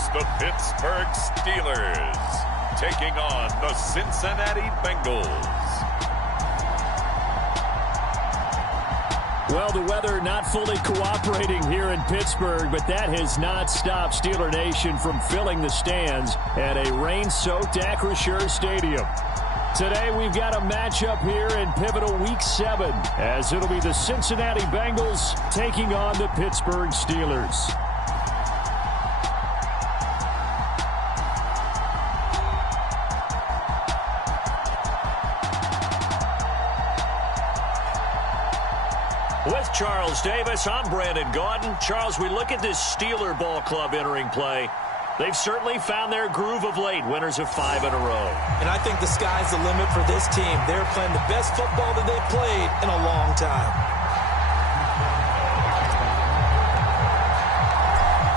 It's the Pittsburgh Steelers taking on the Cincinnati Bengals. Well, the weather not fully cooperating here in Pittsburgh, but that has not stopped Steeler Nation from filling the stands at a rain-soaked Acrisure Stadium. Today, we've got a matchup here in pivotal Week 7, as it'll be the Cincinnati Bengals taking on the Pittsburgh Steelers. With Charles Davis, I'm Brandon Gaudin. Charles, we look at this Steeler ball club entering play. They've certainly found their groove of late, winners of 5 in a row. And I think the sky's the limit for this team. They're playing the best football that they've played in a long time.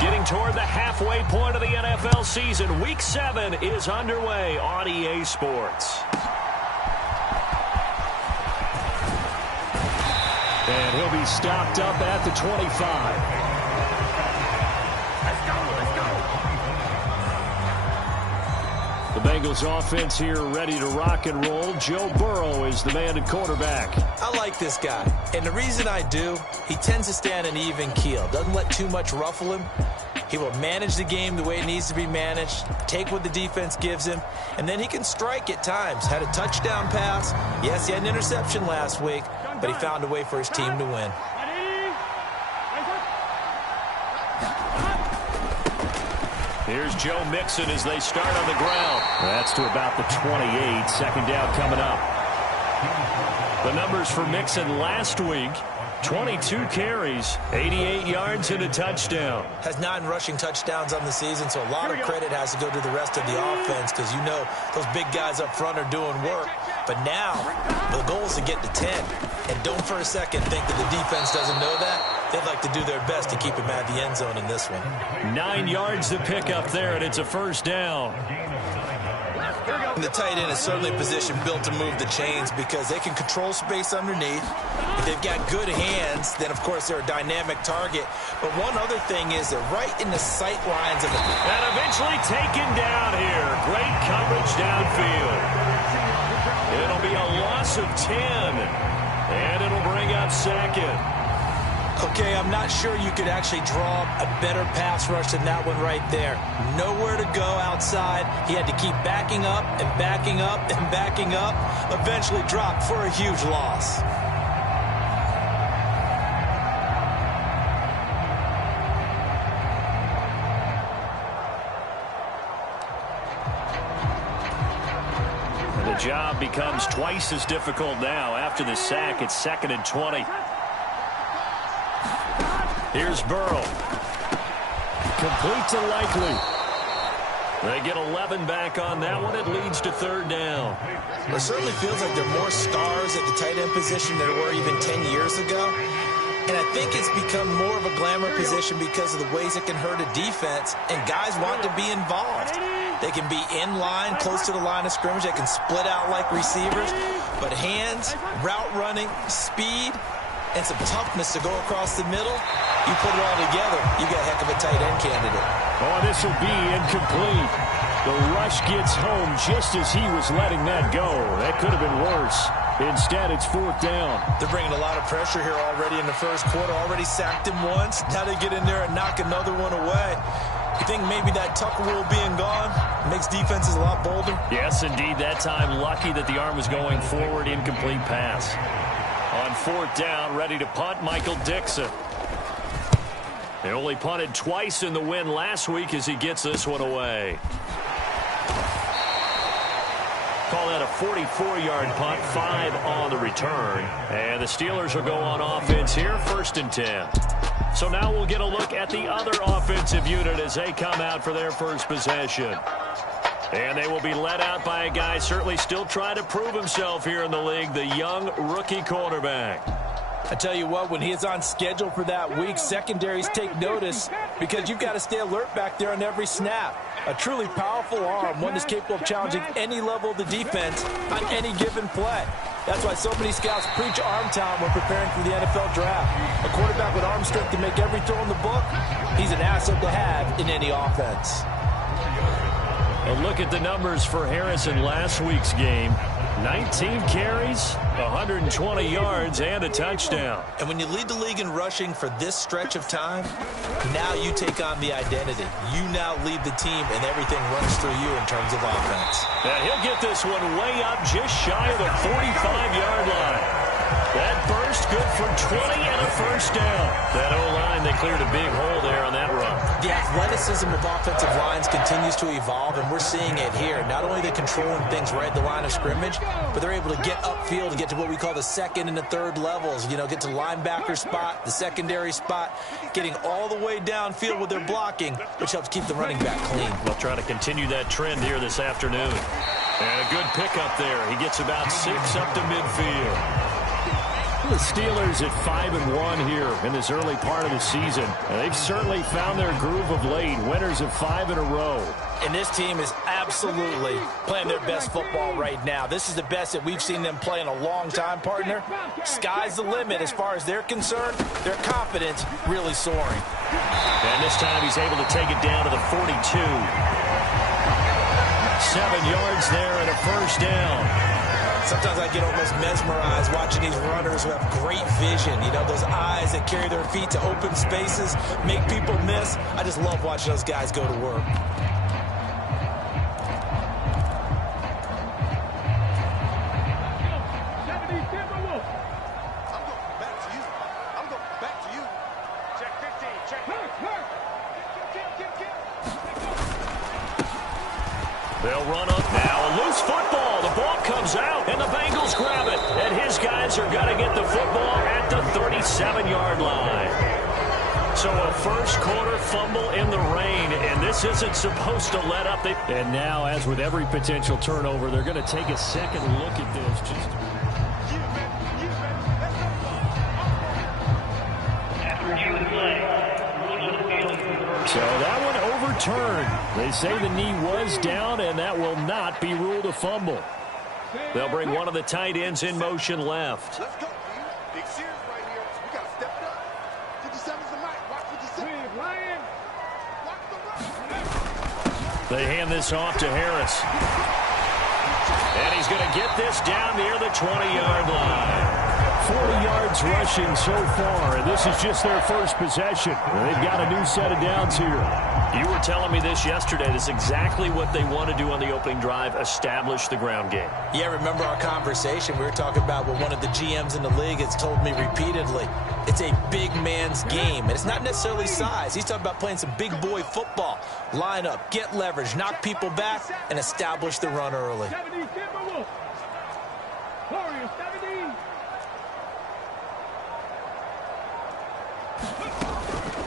Getting toward the halfway point of the NFL season, Week 7 is underway on EA Sports. And he'll be stopped up at the 25. The Bengals offense here ready to rock and roll. Joe Burrow is the man at quarterback. I like this guy, and the reason I do, he tends to stay on an even keel. Doesn't let too much ruffle him. He will manage the game the way it needs to be managed, take what the defense gives him, and then he can strike at times. Had a touchdown pass. Yes, he had an interception last week, but he found a way for his team to win. Here's Joe Mixon as they start on the ground. That's to about the 28. Second down coming up. The numbers for Mixon last week: 22 carries, 88 yards, and a touchdown. Has 9 rushing touchdowns on the season, so a lot of credit has to go to the rest of the offense because you know those big guys up front are doing work. But now the goal is to get to 10. And don't for a second think that the defense doesn't know that. They'd like to do their best to keep him out of the end zone in this one. 9 yards to pick up there, and it's a first down. And the tight end is certainly a position built to move the chains because they can control space underneath. If they've got good hands, then, of course, they're a dynamic target. But one other thing is they're right in the sight lines of it. And eventually taken down here. Great coverage downfield. It'll be a loss of 10, and it'll bring up second. Okay, I'm not sure you could actually draw a better pass rush than that one right there. Nowhere to go outside. He had to keep backing up and backing up and backing up. Eventually dropped for a huge loss. The job becomes twice as difficult now. After the sack, it's 2nd and 20. Here's Burrow. Complete to Likely. They get 11 back on that one. It leads to 3rd down. It certainly feels like there are more stars at the tight end position than there were even 10 years ago. And I think it's become more of a glamour position because of the ways it can hurt a defense, and guys want to be involved. They can be in line, close to the line of scrimmage. They can split out like receivers. But hands, route running, speed, and some toughness to go across the middle, you put it all together, you got a heck of a tight end candidate. Oh, this will be incomplete. The rush gets home just as he was letting that go. That could have been worse. Instead, it's 4th down. They're bringing a lot of pressure here already in the first quarter. Already sacked him once. Now they get in there and knock another one away. You think maybe that Tucker rule being gone makes defenses a lot bolder? Yes, indeed. That time, lucky that the arm was going forward. Incomplete pass. On 4th down, ready to punt, Michael Dixon. They only punted twice in the win last week as he gets this one away. Call that a 44-yard punt, 5 on the return. And the Steelers will go on offense here, 1st and 10. So now we'll get a look at the other offensive unit as they come out for their first possession. And they will be led out by a guy certainly still trying to prove himself here in the league, the young rookie quarterback. I tell you what, when he is on schedule for that week, secondaries take notice because you've got to stay alert back there on every snap. A truly powerful arm, one that's capable of challenging any level of the defense on any given play. That's why so many scouts preach arm talent when preparing for the NFL draft. A quarterback with arm strength to make every throw in the book, he's an asset to have in any offense. And look at the numbers for Harris in last week's game. 19 carries, 120 yards, and a touchdown. And when you lead the league in rushing for this stretch of time, now you take on the identity. You now lead the team, and everything runs through you in terms of offense. And he'll get this one way up just shy of the 45-yard line. That burst good for 20 and a first down. That O-line, they cleared a big hole there on that run. The athleticism of offensive lines continues to evolve, and we're seeing it here. Not only are they controlling things right at the line of scrimmage, but they're able to get upfield and get to what we call the second and the third levels. You know, get to the linebacker spot, the secondary spot, getting all the way downfield with their blocking, which helps keep the running back clean. We'll try to continue that trend here this afternoon. And a good pickup there. He gets about 6 up to midfield. The Steelers at 5-1 here in this early part of the season. And they've certainly found their groove of late. Winners of 5 in a row. And this team is absolutely playing their best football right now. This is the best that we've seen them play in a long time, partner. Sky's the limit as far as they're concerned. Their confidence really soaring. And this time he's able to take it down to the 42. 7 yards there and a first down. Sometimes I get almost mesmerized watching these runners who have great vision. You know, those eyes that carry their feet to open spaces, make people miss. I just love watching those guys go to work. They'll run up now. A loose football. The ball comes out, and the Bengals grab it. And his guys are going to get the football at the 37-yard line. So a first-quarter fumble in the rain, and this isn't supposed to let up. And now, as with every potential turnover, they're going to take a second look at this. So that one overturned. They say the knee was down, and that will not be ruled a fumble. They'll bring one of the tight ends in motion left. Let's go, big series right here. We got to step it up. 57's the mic. Watch 57. Ryan. They hand this off to Harris. And he's going to get this down near the 20-yard line. 40 yards rushing so far, and this is just their first possession. They've got a new set of downs here. You were telling me this yesterday. This is exactly what they want to do on the opening drive, establish the ground game. Yeah, remember our conversation? We were talking about what one of the GMs in the league has told me repeatedly. It's a big man's game, and it's not necessarily size. He's talking about playing some big boy football. Line up, get leverage, knock people back, and establish the run early.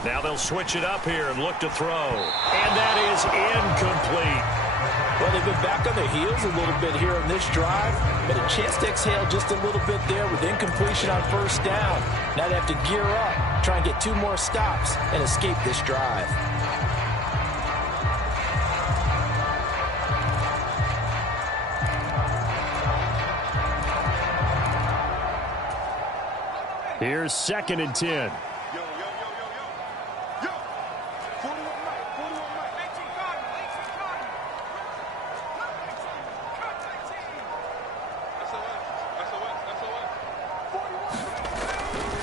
Now they'll switch it up here and look to throw. And that is incomplete. Well, they've been back on their heels a little bit here on this drive, but a chance to exhale just a little bit there with incompletion on first down. Now they have to gear up, try and get 2 more stops, and escape this drive. Here's 2nd and 10.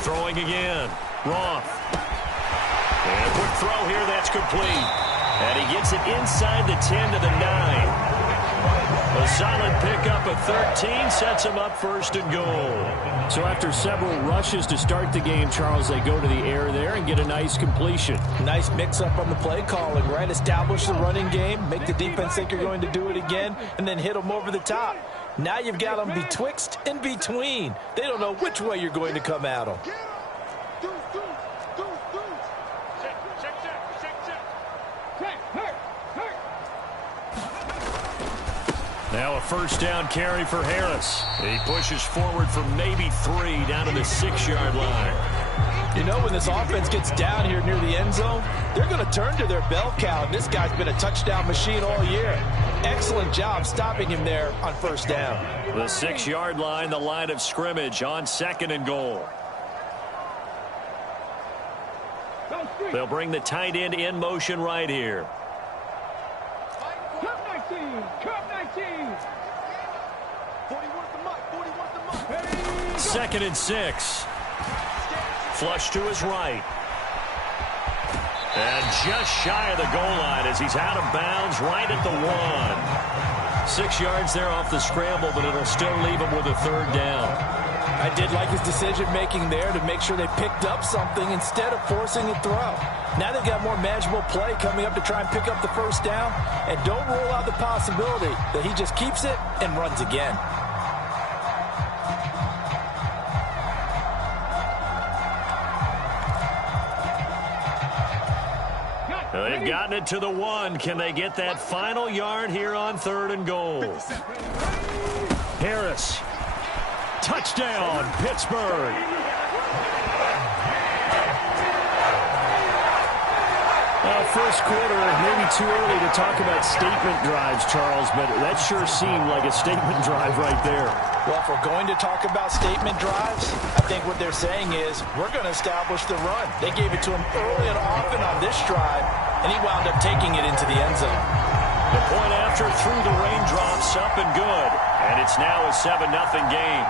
Throwing again. Roth. And a quick throw here. That's complete. And he gets it inside the 10 to the 9. A solid pickup of 13 sets him up 1st and goal. So after several rushes to start the game, Charles, they go to the air there and get a nice completion. Nice mix-up on the play calling, right? Establish the running game, make the defense think you're going to do it again, and then hit them over the top. Now you've got them betwixt and between. They don't know which way you're going to come at them. Now a first down carry for Harris. He pushes forward for maybe 3 down to the 6-yard line. You know, when this offense gets down here near the end zone, they're going to turn to their bell cow. And this guy's been a touchdown machine all year. Excellent job stopping him there on first down. The 6-yard line, the line of scrimmage on 2nd and goal. They'll bring the tight end in motion right here. Cup 19. Cup 19. 41 the muck. 41 the muck. 2nd and 6. Flush to his right. And just shy of the goal line as he's out of bounds right at the 1. 6 yards there off the scramble, but it'll still leave him with a 3rd down. I did like his decision-making there to make sure they picked up something instead of forcing a throw. Now they've got more manageable play coming up to try and pick up the first down. And don't rule out the possibility that he just keeps it and runs again. They've gotten it to the 1. Can they get that final yard here on 3rd and goal? Harris. Touchdown, Pittsburgh. First quarter, maybe too early to talk about statement drives, Charles, but that sure seemed like a statement drive right there. Well, if we're going to talk about statement drives, I think what they're saying is we're going to establish the run. They gave it to him early and often on this drive, and he wound up taking it into the end zone. The point after through the raindrops, up and good, and it's now a 7-0 game.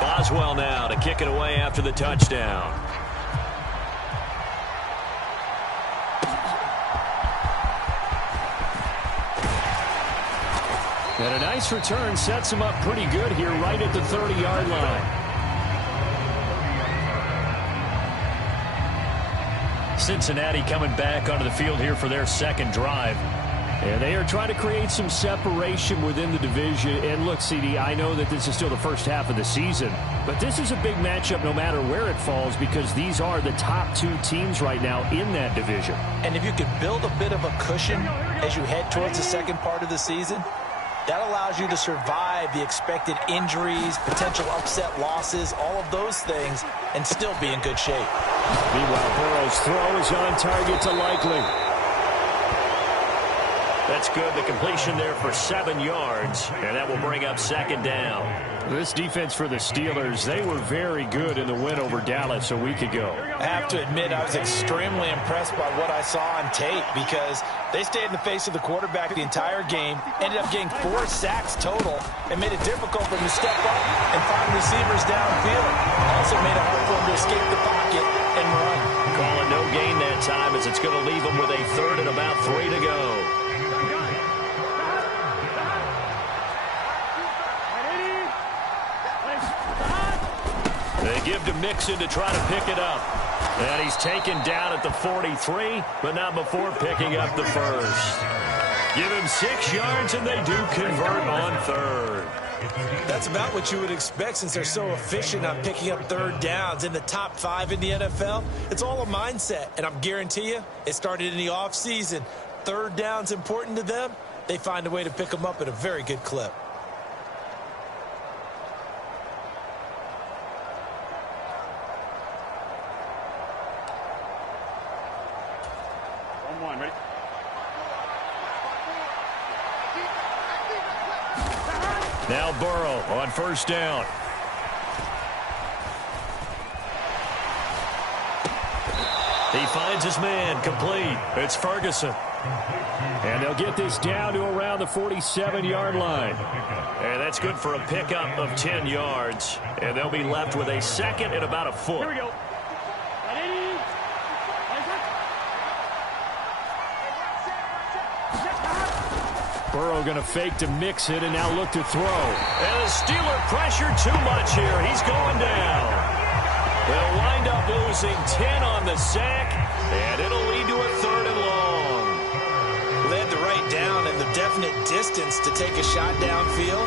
Boswell now to kick it away after the touchdown. And a nice return sets him up pretty good here right at the 30-yard line. Cincinnati coming back onto the field here for their 2nd drive. And they are trying to create some separation within the division. And look, CD, I know that this is still the first half of the season, but this is a big matchup no matter where it falls because these are the top 2 teams right now in that division. And if you could build a bit of a cushion as you head towards the second part of the season, that allows you to survive the expected injuries, potential upset losses, all of those things, and still be in good shape. Meanwhile, Burrow's throw is on target to Likely. That's good. The completion there for 7 yards, and that will bring up 2nd down. This defense for the Steelers, they were very good in the win over Dallas a week ago. I have to admit, I was extremely impressed by what I saw on tape because they stayed in the face of the quarterback the entire game, ended up getting 4 sacks total, and made it difficult for him to step up and find receivers downfield. Also made it hard for him to escape the pocket and run. Calling no gain that time as it's going to leave him with a 3rd and about 3 to go. They give to Mixon to try to pick it up. And he's taken down at the 43, but not before picking up the first. Give him 6 yards, and they do convert on 3rd. That's about what you would expect since they're so efficient on picking up 3rd downs in the top 5 in the NFL. It's all a mindset, and I'm guarantee you it started in the offseason. 3rd down's important to them. They find a way to pick them up at a very good clip. Ready? Now Burrow on first down. He finds his man complete. It's Ferguson. And they'll get this down to around the 47-yard line. And that's good for a pickup of 10 yards. And they'll be left with a 2nd and about a foot. Here we go. Burrow going to fake to mix it and now look to throw. And the Steeler pressure too much here. He's going down. They'll wind up losing 10 on the sack, and it'll lead to a 3rd and long. Well, they had the right down and the definite distance to take a shot downfield,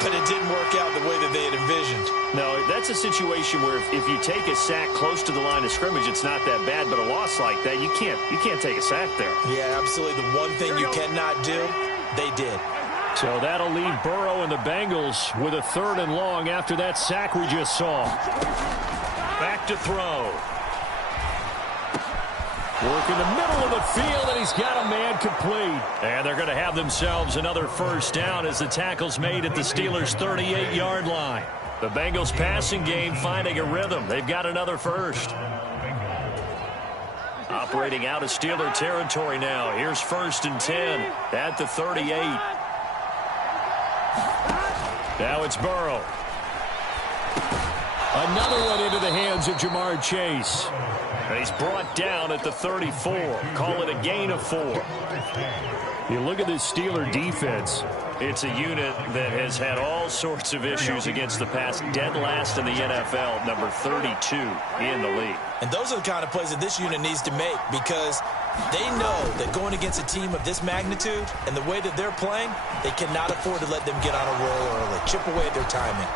but it didn't work out the way that they had envisioned. No, that's a situation where if you take a sack close to the line of scrimmage, it's not that bad, but a loss like that, you can't take a sack there. Yeah, absolutely. The one thing you cannot do, they did. So that'll leave Burrow and the Bengals with a 3rd and long after that sack we just saw. Back to throw. Work in the middle of the field, and he's got a man complete. And they're going to have themselves another first down as the tackle's made at the Steelers' 38-yard line. The Bengals passing game finding a rhythm. They've got another first. Operating out of Steeler territory now. Here's 1st and 10 at the 38. Now it's Burrow. Another one into the hands of Jamar Chase. And he's brought down at the 34. Call it a gain of 4. You look at this Steeler defense. It's a unit that has had all sorts of issues against the pass. Dead last in the NFL, number 32 in the league. And those are the kind of plays that this unit needs to make, because they know that going against a team of this magnitude and the way that they're playing, they cannot afford to let them get on a roll early. Chip away at their timing.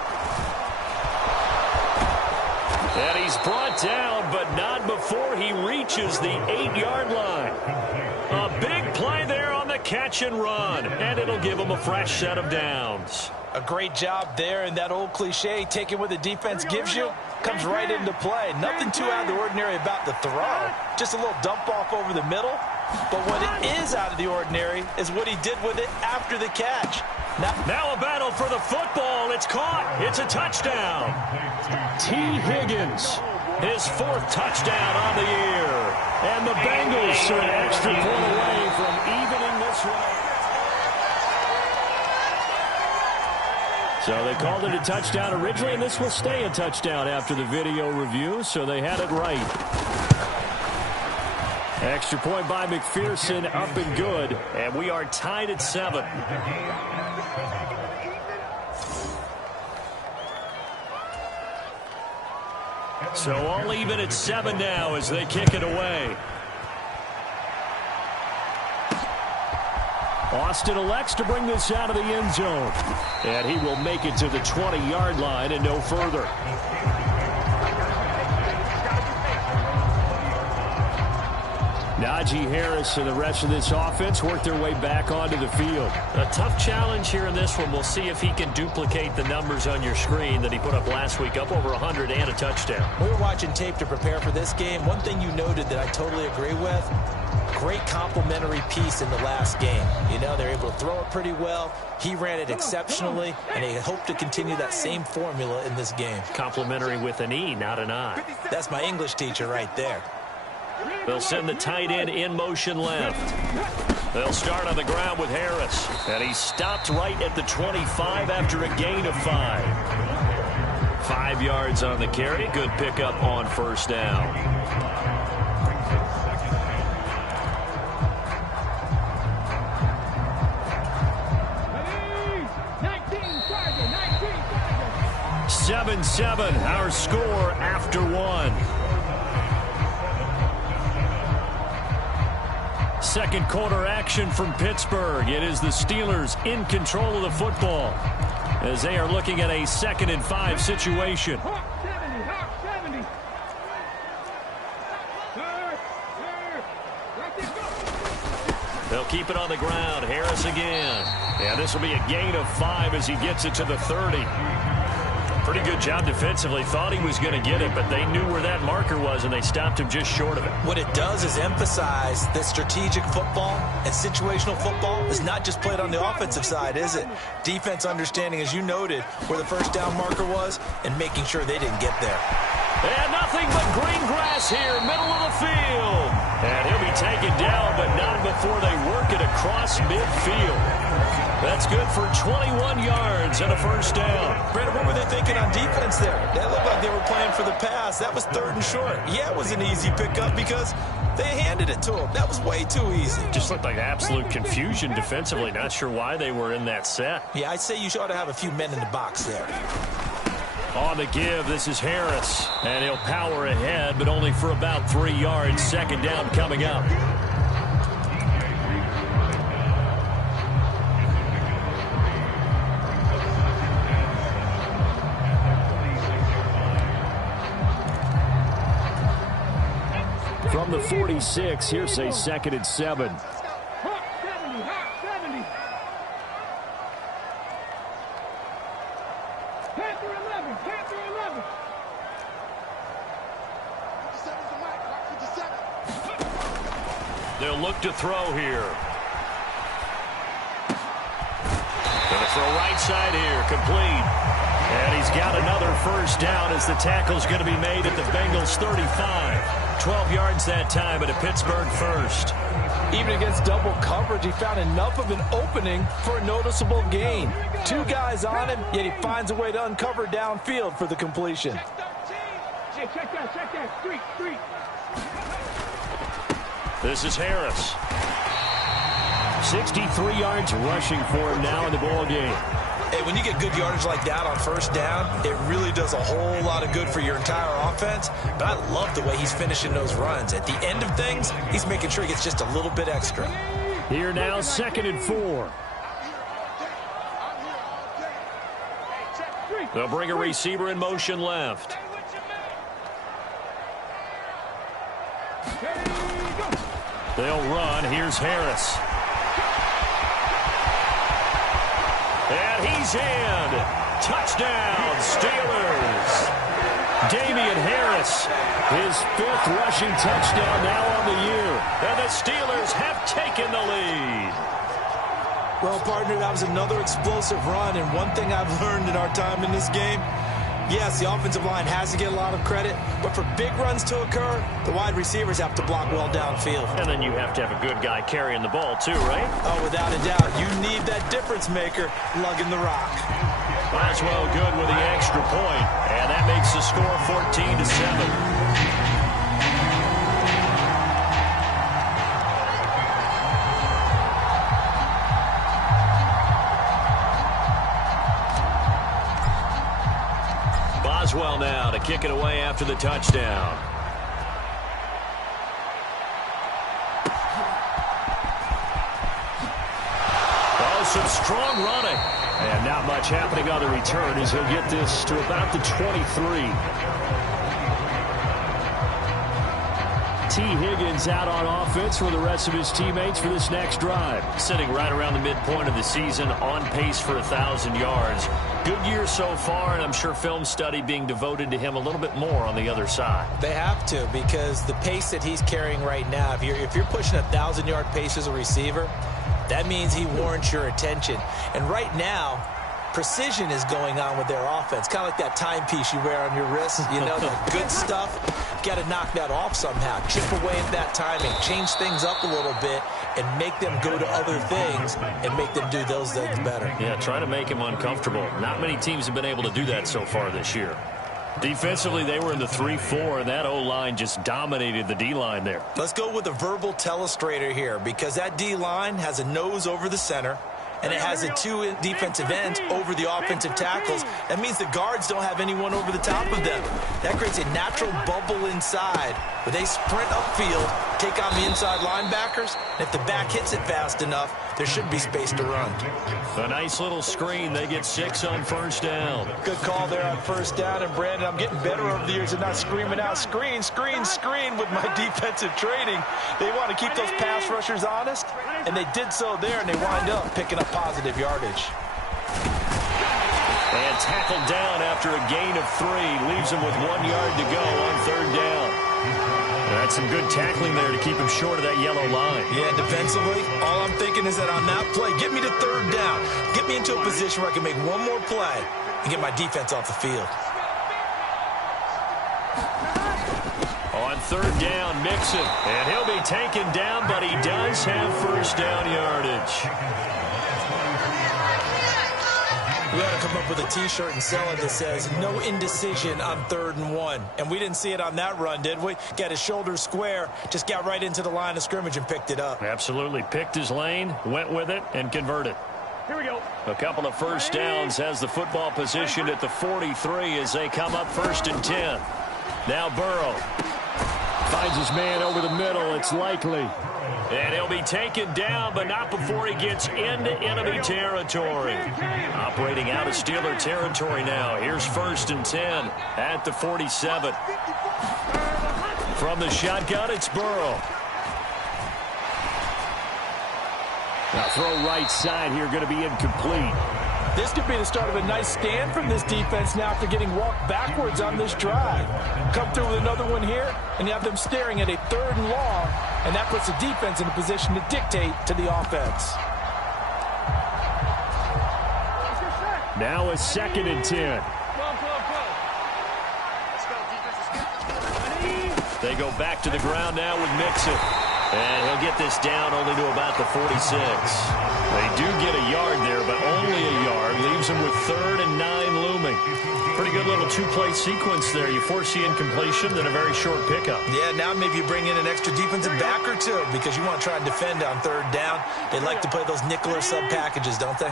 And he's brought down, but not before he reaches the 8-yard line. A big play there on the catch and run, and it'll give him a fresh set of downs. A great job there, and that old cliche, taking what the defense gives you, comes right into play. Nothing too out of the ordinary about the throw. Just a little dump off over the middle. But what is out of the ordinary is what he did with it after the catch. Now a battle for the football. It's caught. It's a touchdown. T. Higgins. His 4th touchdown on the year. And the Bengals are an extra point away from evening this one. So they called it a touchdown originally, and this will stay a touchdown after the video review, so they had it right. Extra point by McPherson, up and good. And we are tied at 7. So all even at 7 now as they kick it away. Austin elects to bring this out of the end zone. And he will make it to the 20-yard line and no further. Najee Harris and the rest of this offense work their way back onto the field. A tough challenge here in this one. We'll see if he can duplicate the numbers on your screen that he put up last week, up over 100 and a touchdown. We were watching tape to prepare for this game. One thing you noted that I totally agree with, great complementary piece in the last game. You know, they're able to throw it pretty well. He ran it exceptionally, and they hope to continue that same formula in this game. Complimentary with an E, not an I. That's my English teacher right there. They'll send the tight end in motion left. They'll start on the ground with Harris. And he stopped right at the 25 after a gain of 5. 5 yards on the carry. Good pickup on first down. Seven, 7, our score after 1. Second quarter action from Pittsburgh. It is the Steelers in control of the football as they are looking at a 2nd and 5 situation. They'll keep it on the ground. Harris again. Yeah, this will be a gain of 5 as he gets it to the 30. Pretty good job defensively. Thought he was going to get it, but they knew where that marker was, and they stopped him just short of it. What it does is emphasize that strategic football and situational football is not just played on the offensive side, is it? Defense understanding, as you noted, where the first down marker was and making sure they didn't get there. And nothing but green grass here, middle of the field. And he'll be taken down, but not before they work it across midfield. That's good for 21 yards and a first down. Brandon, what were they thinking on defense there? That looked like they were playing for the pass. That was 3rd and short. Yeah, it was an easy pickup because they handed it to him. That was way too easy. Just looked like absolute confusion defensively. Not sure why they were in that set. Yeah, I'd say you ought to have a few men in the box there. On the give, this is Harris. And he'll power ahead, but only for about 3 yards. Second down coming up. From the 46, here's a 2nd and 7. They'll look to throw here. Going to throw right side here, complete. And he's got another first down as the tackle's going to be made at the Bengals 35. 12 yards that time at a Pittsburgh first. Even against double coverage, he found enough of an opening for a noticeable gain. 2 guys on him, yet he finds a way to uncover downfield for the completion. Check that. Street. This is Harris. 63 yards rushing for him now in the ball game. Hey, when you get good yardage like that on first down, it really does a whole lot of good for your entire offense. But I love the way he's finishing those runs. At the end of things, he's making sure he gets just a little bit extra. Here now, 2nd and 4. They'll bring a receiver in motion left. They'll run. Here's Harris. And he's in. Touchdown, Steelers. Damian Harris, his 5th rushing touchdown now on the year. And the Steelers have taken the lead. Well, partner, that was another explosive run. And one thing I've learned in our time in this game, yes, the offensive line has to get a lot of credit, but for big runs to occur, the wide receivers have to block well downfield. And then you have to have a good guy carrying the ball too, right? Oh, without a doubt. You need that difference maker lugging the rock. Boswell good with the extra point, and that makes the score 14-7. Boswell now to kick it away after the touchdown. Oh, some strong running. And not much happening on the return as he'll get this to about the 23. T. Higgins out on offense for the rest of his teammates for this next drive. Sitting right around the midpoint of the season, on pace for 1,000 yards. Good year so far, and I'm sure film study being devoted to him a little bit more on the other side. They have to, because the pace that he's carrying right now, if you're pushing 1,000-yard pace as a receiver, that means he warrants your attention. And right now, precision is going on with their offense. Kind of like that timepiece you wear on your wrist. You know, the good stuff. Got to knock that off somehow. Chip away at that timing. Change things up a little bit and make them go to other things and make them do those things better. Yeah, try to make him uncomfortable. Not many teams have been able to do that so far this year. Defensively, they were in the 3-4, and that O-line just dominated the D-line there. Let's go with a verbal telestrator here, because that D-line has a nose over the center, and it has the 2 defensive ends over the offensive tackles. That means the guards don't have anyone over the top of them. That creates a natural bubble inside where they sprint upfield, take on the inside linebackers, and if the back hits it fast enough, there should be space to run. A nice little screen. They get 6 on first down. Good call there on first down. And, Brandon, I'm getting better over the years and not screaming out, screen, screen, screen with my defensive training. They want to keep those pass rushers honest, and they did so there, and they wind up picking up positive yardage. And tackled down after a gain of 3. Leaves him with 1 yard to go on third down. That's some good tackling there to keep him short of that yellow line. Yeah, defensively, all I'm thinking is that on that play, get me to third down. Get me into a position where I can make one more play and get my defense off the field. On third down, Mixon. And he'll be taken down, but he does have first down yardage. We ought to come up with a T-shirt and sell it that says, no indecision on 3rd and 1. And we didn't see it on that run, did we? Got his shoulders square, just got right into the line of scrimmage and picked it up. Absolutely. Picked his lane, went with it, and converted. Here we go. A couple of first downs, has the football positioned at the 43 as they come up 1st and 10. Now Burrow. Finds his man over the middle. It's likely. And he'll be taken down, but not before he gets into enemy territory. Operating out of Steeler territory now. Here's 1st and 10 at the 47. From the shotgun, it's Burrow. Now throw right side here, going to be incomplete. This could be the start of a nice stand from this defense now after getting walked backwards on this drive. Come through with another one here, and you have them staring at a 3rd and long, and that puts the defense in a position to dictate to the offense. Now a 2nd and 10. They go back to the ground now with Mixon. And he'll get this down only to about the 46. They do get a yard there, but only a yard. Leaves them with 3rd and 9 looming. Pretty good little 2-play sequence there. You force the incompletion, then a very short pickup. Yeah, now maybe you bring in an extra defensive back or two because you want to try and defend on 3rd down. They like to play those nickel or sub packages, don't they?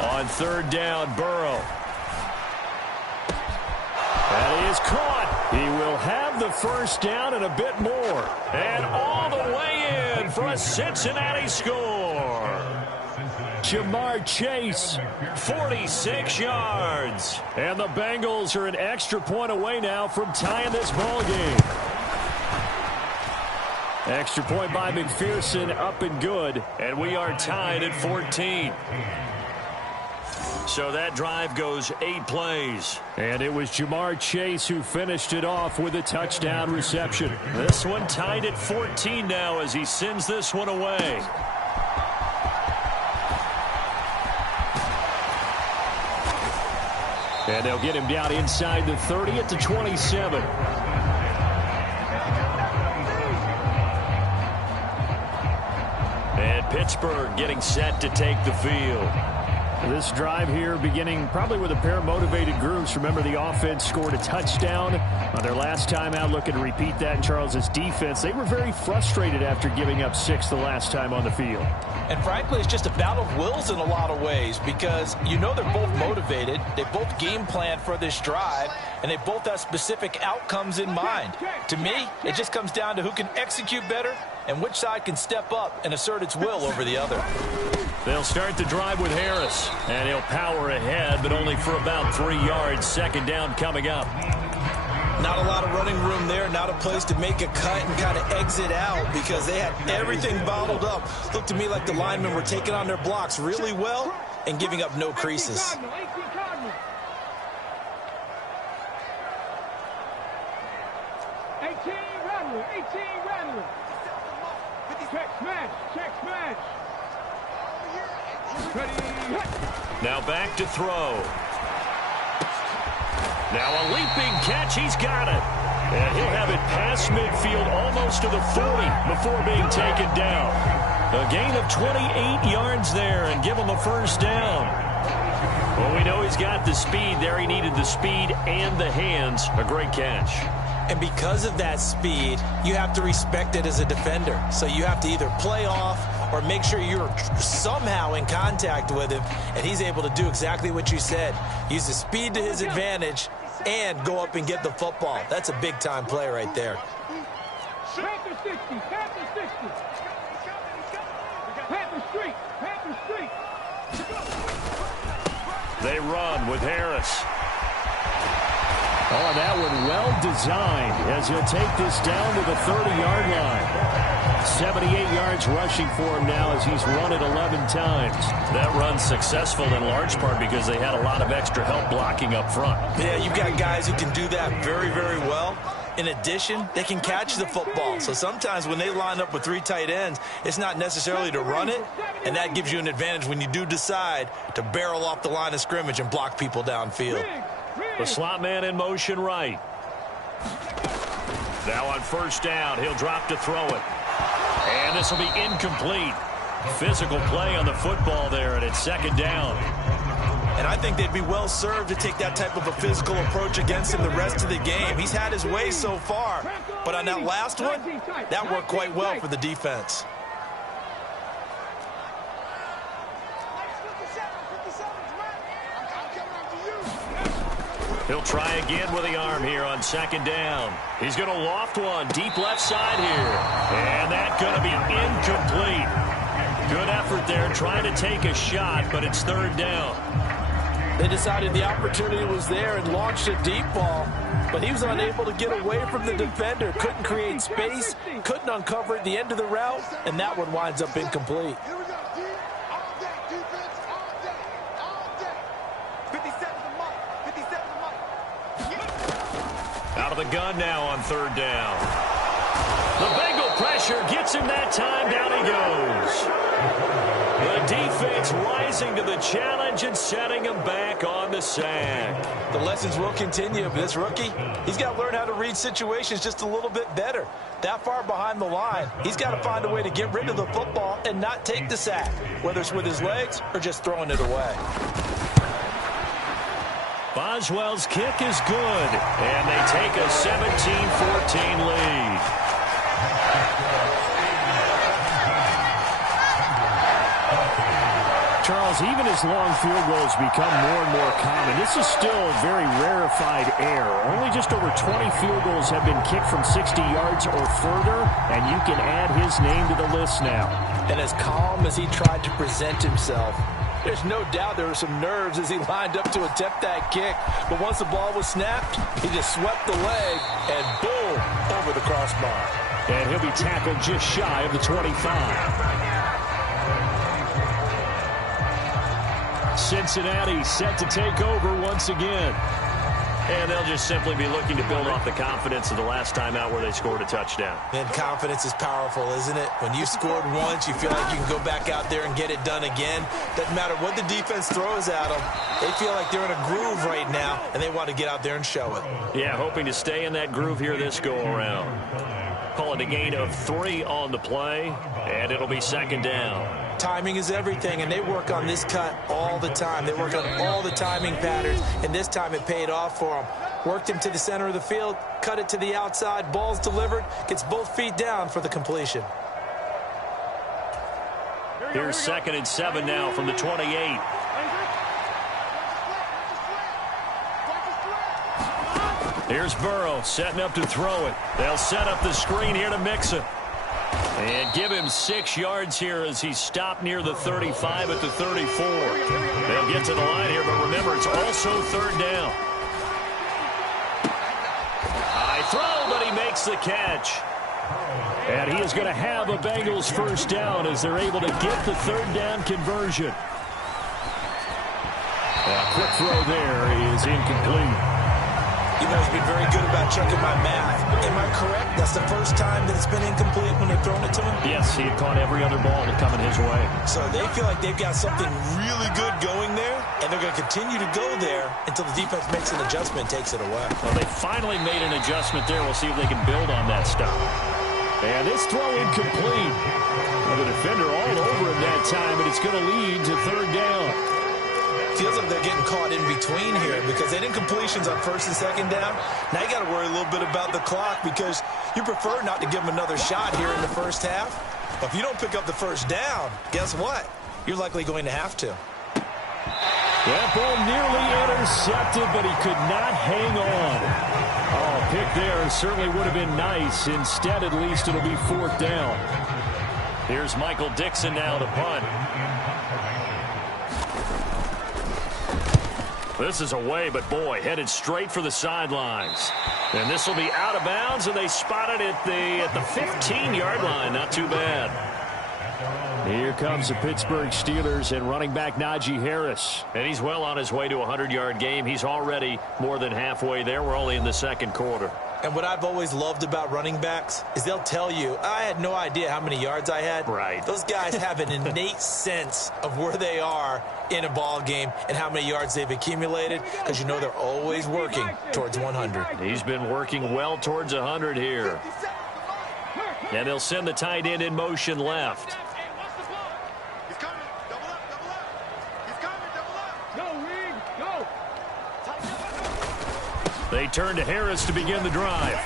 On 3rd down, Burrow. That is caught. He will have the 1st down and a bit more. And all the way in for a Cincinnati score. Jamar Chase, 46 yards. And the Bengals are an extra point away now from tying this ball game. Extra point by McPherson, up and good. And we are tied at 14. So that drive goes 8 plays. And it was Jamar Chase who finished it off with a touchdown reception. This one tied at 14 now as he sends this one away. And they'll get him down inside the 30 at the 27. And Pittsburgh getting set to take the field. This drive here beginning probably with a pair of motivated groups. Remember, the offense scored a touchdown on their last time out. Looking to repeat that in Charles's defense. They were very frustrated after giving up 6 the last time on the field. And frankly, it's just a battle of wills in a lot of ways because you know they're both motivated. They both game planned for this drive, and they both have specific outcomes in mind. To me, it just comes down to who can execute better and which side can step up and assert its will over the other. They'll start the drive with Harris, and he'll power ahead, but only for about 3 yards. 2nd down coming up. Not a lot of running room there, not a place to make a cut and kind of exit out because they had everything bottled up. Looked to me like the linemen were taking on their blocks really well and giving up no creases. Now back to throw. Now a leaping catch. He's got it. And he'll have it past midfield almost to the 40 before being taken down. A gain of 28 yards there and give him a 1st down. Well, we know he's got the speed there. He needed the speed and the hands. A great catch. And because of that speed, you have to respect it as a defender. So you have to either play off or make sure you're somehow in contact with him, and he's able to do exactly what you said. Use the speed to his advantage and go up and get the football. That's a big-time play right there. Panther 60, Panther 60. Panther Street, Panther Street. They run with Harris. Oh, that one well designed as he'll take this down to the 30-yard line. 78 yards rushing for him now as he's run it 11 times. That run's successful in large part because they had a lot of extra help blocking up front. Yeah, you've got guys who can do that very, very well. In addition, they can catch the football. So sometimes when they line up with 3 tight ends, it's not necessarily to run it, and that gives you an advantage when you do decide to barrel off the line of scrimmage and block people downfield. The slot man in motion right. Now on 1st down, he'll drop to throw it. And this will be incomplete. Physical play on the football there, and it's 2nd down. And I think they'd be well served to take that type of a physical approach against him the rest of the game. He's had his way so far, but on that last one, that worked quite well for the defense. He'll try again with the arm here on 2nd down. He's going to loft one deep left side here. And that's going to be incomplete. Good effort there trying to take a shot, but it's 3rd down. They decided the opportunity was there and launched a deep ball, but he was unable to get away from the defender. Couldn't create space, couldn't uncover at the end of the route, and that one winds up incomplete. Out of the gun now on third down. The Bengal pressure gets him that time. Down he goes. The defense rising to the challenge and setting him back on the sack. The lessons will continue, but this rookie, he's got to learn how to read situations just a little bit better. That far behind the line, he's got to find a way to get rid of the football and not take the sack, whether it's with his legs or just throwing it away. Boswell's kick is good, and they take a 17-14 lead. Charles, even as long field goals become more and more common, this is still very rarefied air. Only just over 20 field goals have been kicked from 60 yards or further, and you can add his name to the list now. And as calm as he tried to present himself, there's no doubt there were some nerves as he lined up to attempt that kick. But once the ball was snapped, he just swept the leg and boom, over the crossbar. And he'll be tackled just shy of the 25. Cincinnati set to take over once again. And they'll just simply be looking to build off the confidence of the last time out where they scored a touchdown. And confidence is powerful, isn't it? When you scored once, you feel like you can go back out there and get it done again. Doesn't matter what the defense throws at them. They feel like they're in a groove right now, and they want to get out there and show it. Yeah, hoping to stay in that groove here this go-around. Call it a gain of 3 on the play, and it'll be second down. Timing is everything, and they work on this cut all the time. They work on all the timing patterns, and this time it paid off for them. Worked him to the center of the field, cut it to the outside, ball's delivered, gets both feet down for the completion. Here's 2nd and 7 now from the 28. Here's Burrow setting up to throw it. They'll set up the screen here to mix it. And give him 6 yards here as he stopped near the 35 at the 34. They'll get to the line here, but remember, it's also third down. High throw, but he makes the catch. And he is going to have a Bengals first down as they're able to get the third down conversion. A quick throw there is incomplete. You know, he's been very good about checking my math. Am I correct? That's the first time that it's been incomplete when they've thrown it to him? Yes, he had caught every other ball coming his way. So they feel like they've got something really good going there, and they're going to continue to go there until the defense makes an adjustment and takes it away. Well, they finally made an adjustment there. We'll see if they can build on that stuff. And this throw incomplete. Well, the defender all over him that time, and it's going to lead to third down. Feels like they're getting caught in between here because they didn't completions on 1st and 2nd down. Now you got to worry a little bit about the clock because you prefer not to give them another shot here in the first half. But if you don't pick up the first down, guess what? You're likely going to have to. That ball nearly intercepted, but he could not hang on. Oh, pick there certainly would have been nice. Instead, at least, it'll be 4th down. Here's Michael Dixon now to punt. This is away, but boy, headed straight for the sidelines. And this will be out of bounds, and they spot it at the 15-yard line. Not too bad. Here comes the Pittsburgh Steelers and running back Najee Harris. And he's well on his way to a 100-yard game. He's already more than halfway there. We're only in the 2nd quarter. And what I've always loved about running backs is they'll tell you, I had no idea how many yards I had. Right. Those guys have an innate sense of where they are in a ball game and how many yards they've accumulated because you know they're always working towards 100. He's been working well towards 100 here. And they'll send the tight end in motion left. They turn to Harris to begin the drive.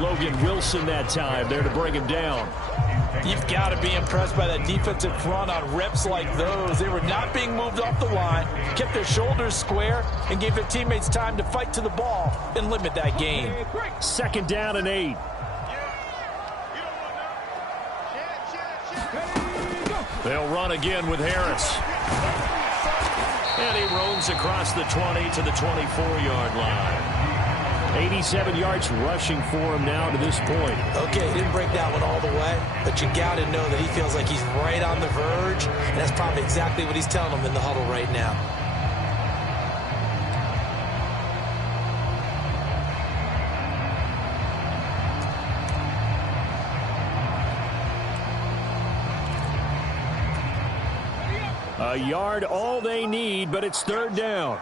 Logan Wilson that time there to bring him down. You've got to be impressed by that defensive front on reps like those. They were not being moved off the line, kept their shoulders square, and gave their teammates time to fight to the ball and limit that gain. 2nd down and 8. They'll run again with Harris. And he roams across the 20 to the 24-yard line. 87 yards rushing for him now to this point. Okay, he didn't break that one all the way, but you got to know that he feels like he's right on the verge, and that's probably exactly what he's telling them in the huddle right now. A yard all they need, but it's third down.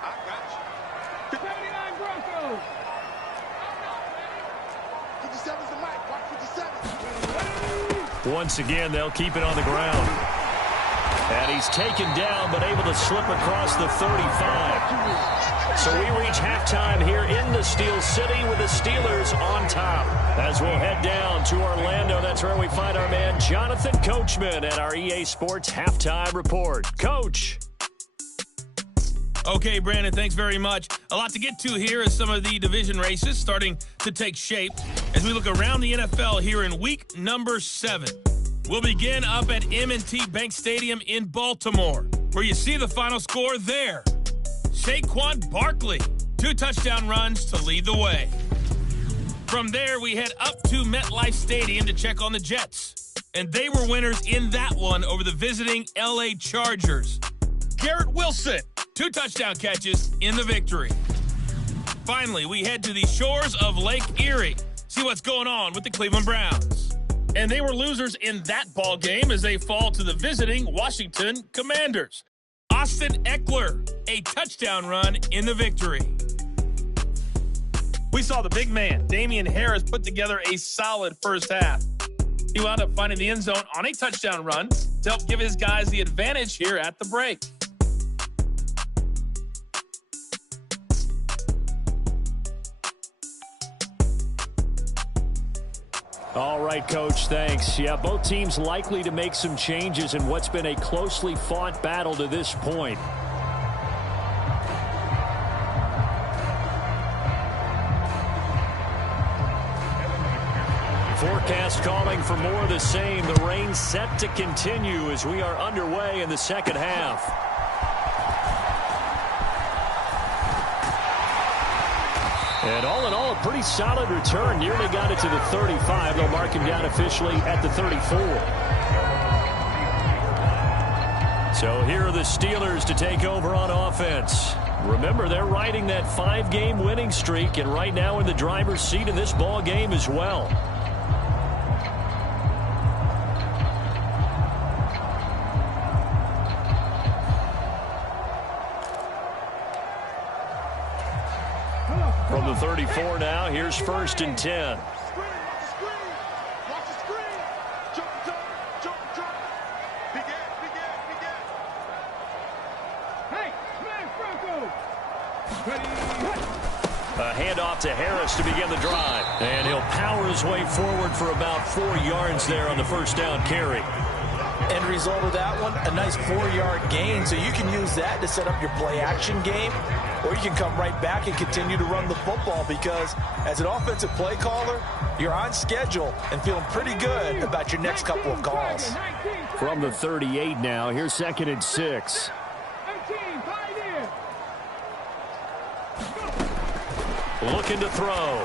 Once again, they'll keep it on the ground. And he's taken down, but able to slip across the 35. So we reach halftime here in the Steel City with the Steelers on top. As we'll head down to Orlando, that's where we find our man Jonathan Coachman at our EA Sports Halftime Report. Coach. Okay, Brandon, thanks very much. A lot to get to here as some of the division races starting to take shape as we look around the NFL here in week number 7. We'll begin up at M&T Bank Stadium in Baltimore, where you see the final score there. Saquon Barkley, 2 touchdown runs to lead the way. From there, we head up to MetLife Stadium to check on the Jets. And they were winners in that one over the visiting LA Chargers. Garrett Wilson, 2 touchdown catches in the victory. Finally, we head to the shores of Lake Erie, see what's going on with the Cleveland Browns. And they were losers in that ball game as they fall to the visiting Washington Commanders. Austin Eckler, a touchdown run in the victory. We saw the big man, Damian Harris, put together a solid first half. He wound up finding the end zone on a touchdown run to help give his guys the advantage here at the break. All right, Coach, thanks. Yeah, both teams likely to make some changes in what's been a closely fought battle to this point. Forecast calling for more of the same. The rain set to continue as we are underway in the second half. And all in all, a pretty solid return. Nearly got it to the 35. They'll mark him down officially at the 34. So here are the Steelers to take over on offense. Remember, they're riding that 5-game winning streak, and right now in the driver's seat in this ball game as well. From the 34 now, here's 1st and 10. A handoff to Harris to begin the drive. And he'll power his way forward for about 4 yards there on the first down carry. End result of that one, a nice 4-yard gain. So you can use that to set up your play-action game, or you can come right back and continue to run the football because as an offensive play caller, you're on schedule and feeling pretty good about your next couple of calls. From the 38 now, here's 2nd and 6. Looking to throw.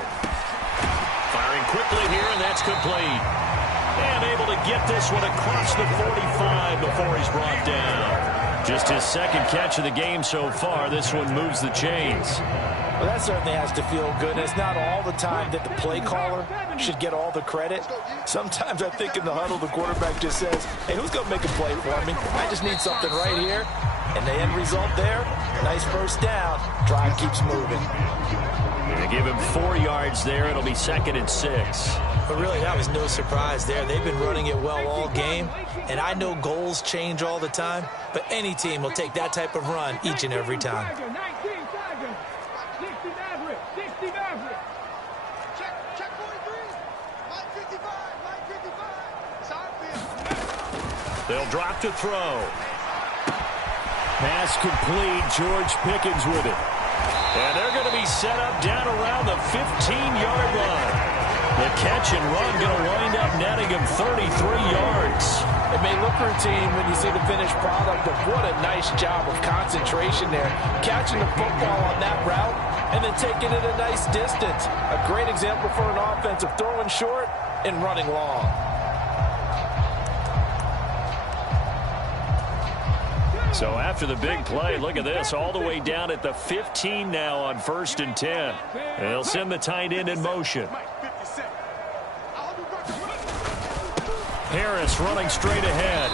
Firing quickly here, and that's complete. And able to get this one across the 45 before he's brought down. Just his 2nd catch of the game so far. This one moves the chains. Well, that certainly has to feel good. It's not all the time that the play caller should get all the credit. Sometimes I think in the huddle, the quarterback just says, hey, who's going to make a play for me? I just need something right here. And the end result there, nice first down. Drive keeps moving. They give him 4 yards there. It'll be 2nd and 6. But really, that was no surprise there. They've been running it well all game. And I know goals change all the time, but any team will take that type of run each and every time. They'll drop to throw. Pass complete. George Pickens with it. And they're going to be set up down around the 15-yard line. The catch and run going to wind up netting him 33 yards. It may look routine when you see the finished product, but what a nice job of concentration there. Catching the football on that route and then taking it a nice distance. A great example for an offense of throwing short and running long. So after the big play, look at this, all the way down at the 15 now on 1st and 10. And they'll send the tight end in motion. Harris running straight ahead.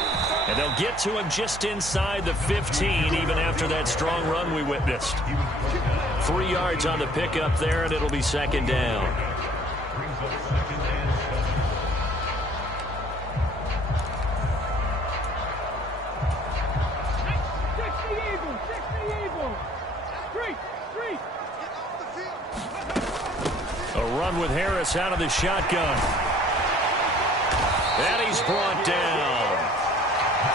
And they'll get to him just inside the 15, even after that strong run we witnessed. 3 yards on the pickup there, and it'll be second down. A run with Harris out of the shotgun. And he's brought down.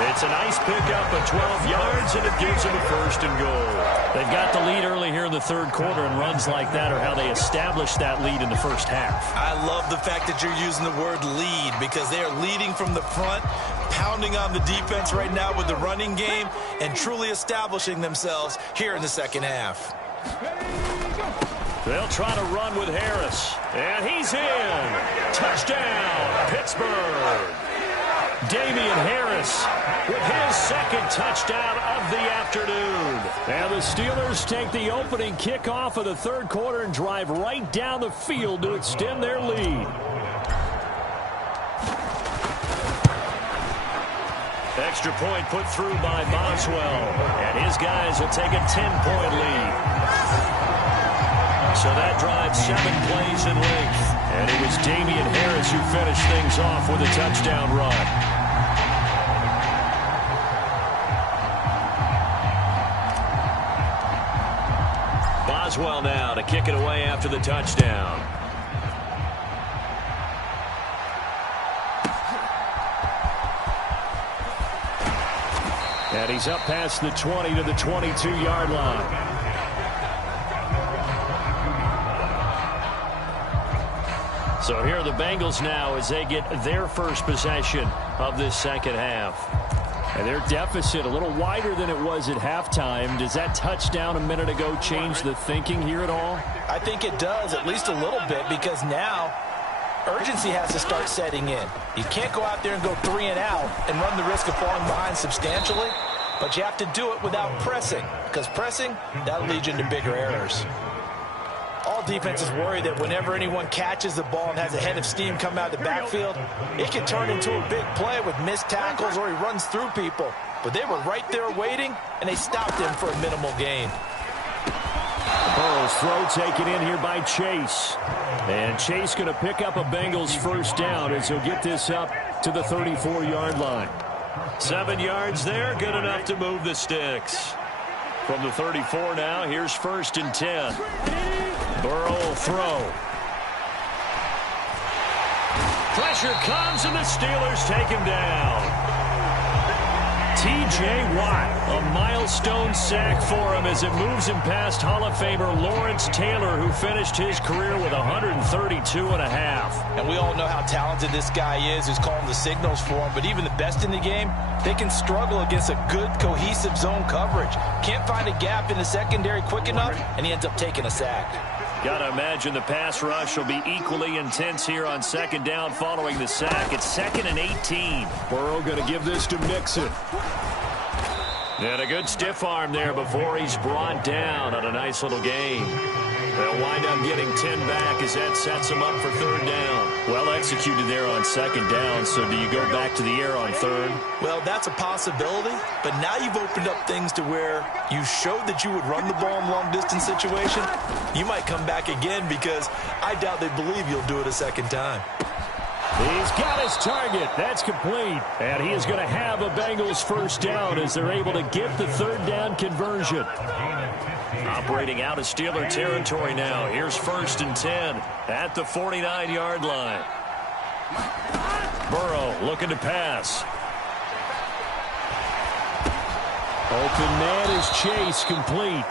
It's a nice pickup of 12 yards, and it gives them a first and goal. They've got the lead early here in the third quarter, and runs like that are how they establish that lead in the first half. I love the fact that you're using the word lead because they are leading from the front, pounding on the defense right now with the running game, and truly establishing themselves here in the second half. They'll try to run with Harris, and he's in. Touchdown, Pittsburgh. Damian Harris with his second touchdown of the afternoon. And the Steelers take the opening kickoff of the third quarter and drive right down the field to extend their lead. Extra point put through by Boswell, and his guys will take a 10-point lead. So that drives 7 plays in length. And it was Damian Harris who finished things off with a touchdown run. Boswell now to kick it away after the touchdown. And he's up past the 20 to the 22-yard line. So here are the Bengals now as they get their first possession of this second half. And their deficit a little wider than it was at halftime. Does that touchdown a minute ago change the thinking here at all? I think it does, at least a little bit, because now urgency has to start setting in. You can't go out there and go 3 and out and run the risk of falling behind substantially, but you have to do it without pressing, because pressing, that'll lead you into bigger errors. All defenses worry that whenever anyone catches the ball and has a head of steam come out of the backfield, it can turn into a big play with missed tackles or he runs through people. But they were right there waiting, and they stopped him for a minimal gain. Burrow's throw taken in here by Chase. And Chase going to pick up a Bengals first down as he'll get this up to the 34-yard line. 7 yards there, good enough to move the sticks. From the 34 now, here's 1st and 10. Burrow will throw. Pressure comes, and the Steelers take him down. T.J. Watt, a milestone sack for him as it moves him past Hall of Famer Lawrence Taylor, who finished his career with 132 and a half. And we all know how talented this guy is, who's calling the signals for him. But even the best in the game, they can struggle against a good, cohesive zone coverage. Can't find a gap in the secondary quick enough, and he ends up taking a sack. Got to imagine the pass rush will be equally intense here on second down following the sack. It's 2nd and 18. Burrow going to give this to Mixon. And a good stiff arm there before he's brought down on a nice little gain. They'll wind up getting 10 back as that sets them up for third down. Well executed there on second down, so do you go back to the air on third? Well, that's a possibility, but now you've opened up things to where you showed that you would run the ball in long-distance situation. You might come back again because I doubt they believe you'll do it a second time. He's got his target. That's complete. And he is going to have a Bengals first down as they're able to get the third down conversion. Operating out of Steeler territory now. Here's 1st and 10 at the 49-yard line. Burrow looking to pass. Open man is Chase, complete.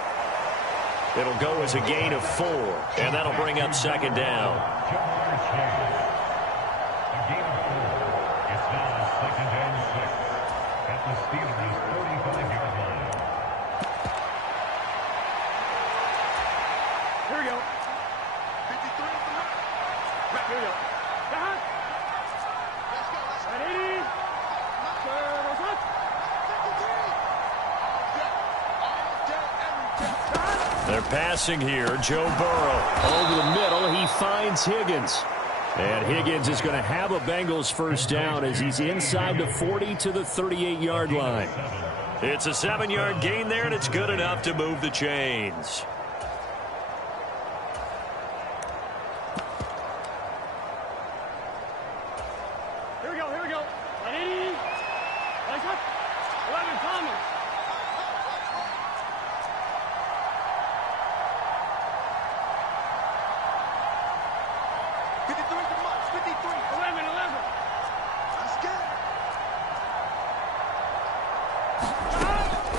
It'll go as a gain of 4, and that'll bring up second down. They're passing here. Joe Burrow over the middle. He finds Higgins. And Higgins is going to have a Bengals first down as he's inside the 40 to the 38-yard line. It's a 7-yard gain there, and it's good enough to move the chains. Here we go. 180. Nice up. 11 Thomas.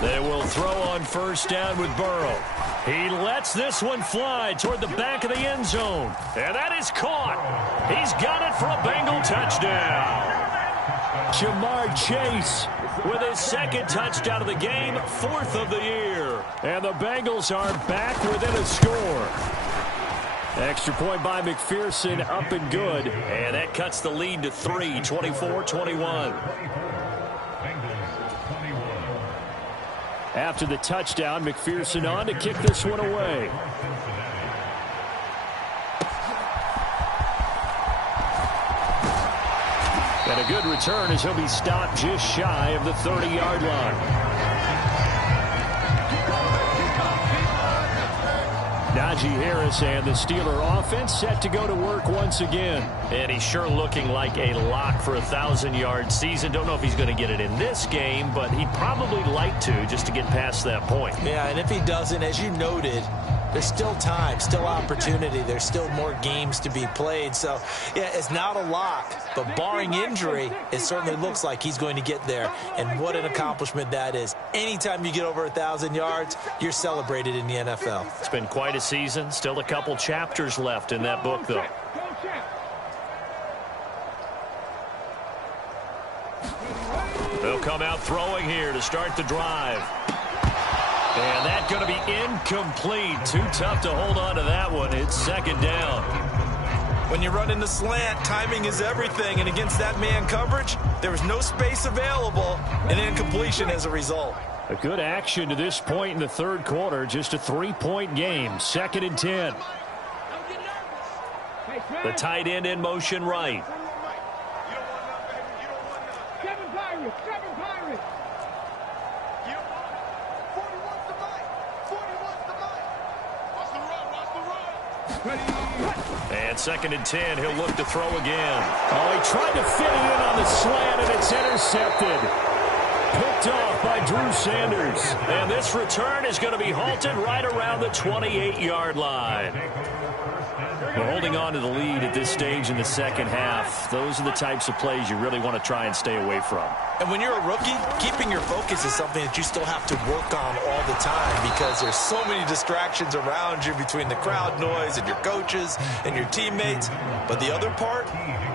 They will throw on first down with Burrow. He lets this one fly toward the back of the end zone. And that is caught. He's got it for a Bengal touchdown. Jamar Chase With his second touchdown of the game, 4th of the year. And the Bengals are back within a score. Extra point by McPherson, up and good. And that cuts the lead to 3, 24-21. After the touchdown, McPherson on to kick this one away. And a good return as he'll be stopped just shy of the 30-yard line. Najee Harris and the Steeler offense set to go to work once again. And he's sure looking like a lock for a 1,000-yard season. Don't know if he's going to get it in this game, but he'd probably like to just to get past that point. Yeah, and if he doesn't, as you noted, there's still time, still opportunity. There's still more games to be played. So, yeah, it's not a lock, but barring injury, it certainly looks like he's going to get there. And what an accomplishment that is. Anytime you get over 1,000 yards, you're celebrated in the NFL. It's been quite a season. Still a couple chapters left in that book, though. They'll come out throwing here to start the drive. And that's going to be incomplete. Too tough to hold on to that one. It's second down. When you run in the slant, timing is everything. And against that man coverage, there was no space available, and incompletion as a result. A good action to this point in the third quarter. Just a 3-point game. 2nd and 10. The tight end in motion right. And 2nd and 10, he'll look to throw again. Oh, he tried to fit it in on the slant, and it's intercepted. Picked off by Drew Sanders. And this return is going to be halted right around the 28-yard line. We're holding on to the lead at this stage in the second half. Those are the types of plays you really want to try and stay away from. And when you're a rookie, keeping your focus is something that you still have to work on all the time because there's so many distractions around you between the crowd noise and your coaches and your teammates. But the other part,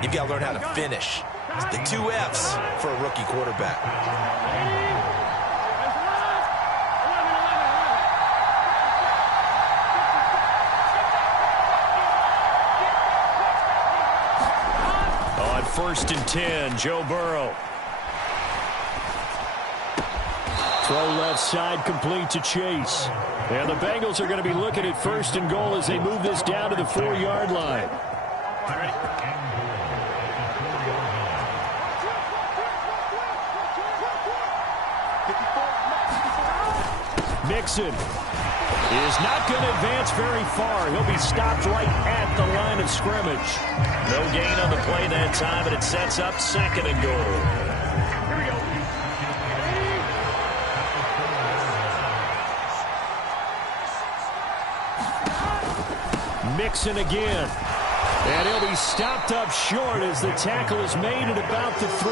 you've got to learn how to finish. It's the 2 F's for a rookie quarterback. On 1st and 10, Joe Burrow. Throw left side complete to Chase. And the Bengals are going to be looking at 1st and goal as they move this down to the 4-yard line. Mixon is not going to advance very far. He'll be stopped right at the line of scrimmage. No gain on the play that time, and it sets up 2nd and goal. Mixon again. And he'll be stopped up short as the tackle is made at about the 3.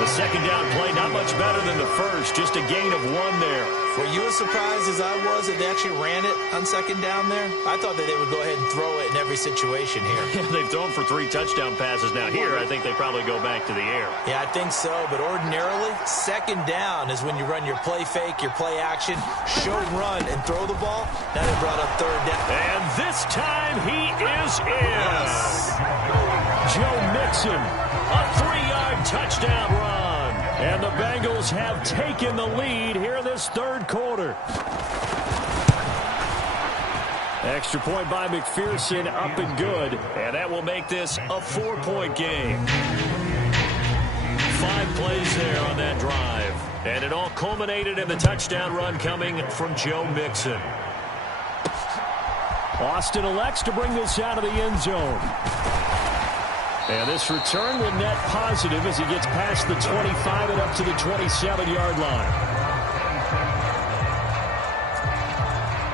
The second down play not much better than the first, just a gain of 1 there. Were you as surprised as I was that they actually ran it on 2nd down there? I thought that they would go ahead and throw it in every situation here. They've thrown for 3 touchdown passes now. Here, I think they probably go back to the air. Yeah, I think so, but ordinarily, 2nd down is when you run your play fake, your play action, show run, and throw the ball. Now they brought up 3rd down. And this time he is in. Yes. Joe Mixon, A 3-yard touchdown run. and the Bengals have taken the lead here in this third quarter. Extra point by McPherson, up and good. And that will make this a 4-point game. 5 plays there on that drive. And it all culminated in the touchdown run coming from Joe Mixon. Austin elects to bring this out of the end zone. And this return will net positive as he gets past the 25 and up to the 27-yard line.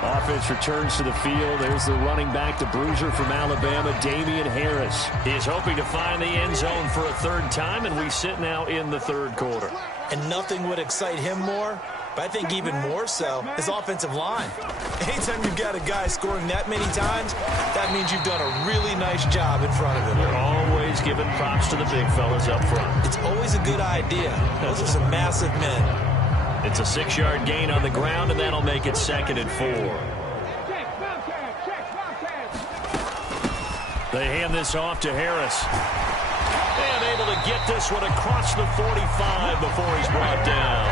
Offense returns to the field. There's the running back, the bruiser from Alabama, Damian Harris. He is hoping to find the end zone for a 3rd time, and we sit now in the 3rd quarter. And nothing would excite him more, but I think even more so, his offensive line. Anytime you've got a guy scoring that many times, that means you've done a really nice job in front of him. You're always giving props to the big fellas up front. It's always a good idea. Those are some massive men. It's a 6-yard gain on the ground, and that'll make it 2nd and 4. They hand this off to Harris. And able to get this one across the 45 before he's brought down.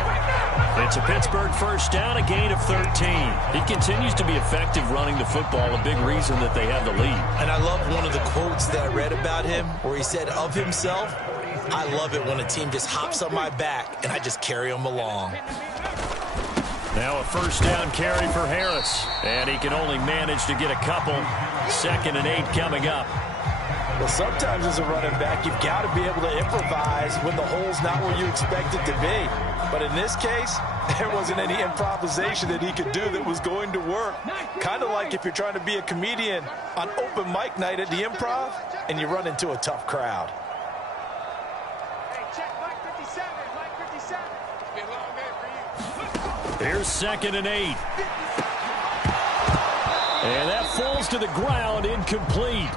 It's a Pittsburgh 1st down, a gain of 13. He continues to be effective running the football, a big reason that they have the lead. And I love one of the quotes that I read about him where he said of himself, "I love it when a team just hops on my back and I just carry them along." Now a 1st down carry for Harris. And he can only manage to get a couple. 2nd and 8 coming up. Well, sometimes as a running back, you've got to be able to improvise when the hole's not where you expect it to be. But in this case, there wasn't any improvisation that he could do that was going to work. Kind of like if you're trying to be a comedian on open mic night at the Improv and you run into a tough crowd. Here's 2nd and 8. And that falls to the ground, incomplete.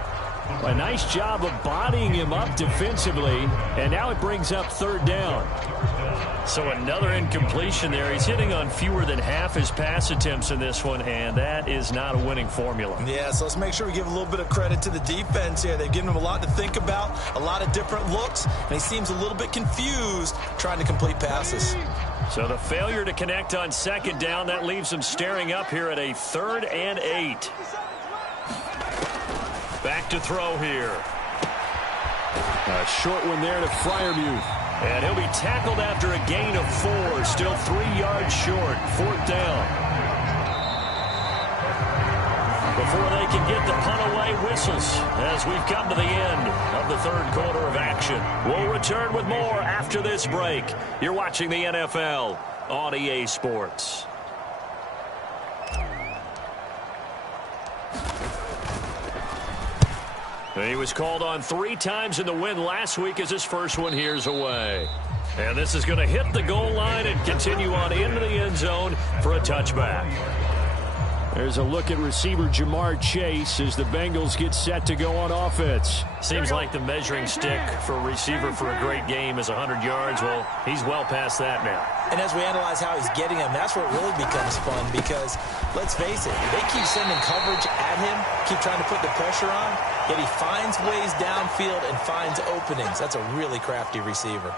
A nice job of bodying him up defensively, and now it brings up 3rd down. So another incompletion there. He's hitting on fewer than half his pass attempts in this one, and that is not a winning formula. Yeah, so let's make sure we give a little bit of credit to the defense here. They've given him a lot to think about, a lot of different looks, and he seems a little bit confused trying to complete passes. So the failure to connect on 2nd down, that leaves him staring up here at a 3rd and 8. Back to throw here. A short one there to Freiermuth. And he'll be tackled after a gain of 4. Still 3 yards short. 4th down. Before they can get the punt away, whistles as we've come to the end of the 3rd quarter of action. We'll return with more after this break. You're watching the NFL on EA Sports. He was called on 3 times in the win last week as his first one here's away. And this is going to hit the goal line and continue on into the end zone for a touchback. There's a look at receiver Jamar Chase as the Bengals get set to go on offense. Seems like the measuring stick for a receiver for a great game is 100 yards. Well, he's well past that now. And as we analyze how he's getting them, that's where it really becomes fun because, let's face it, they keep sending coverage at him, keep trying to put the pressure on, yet he finds ways downfield and finds openings. That's a really crafty receiver.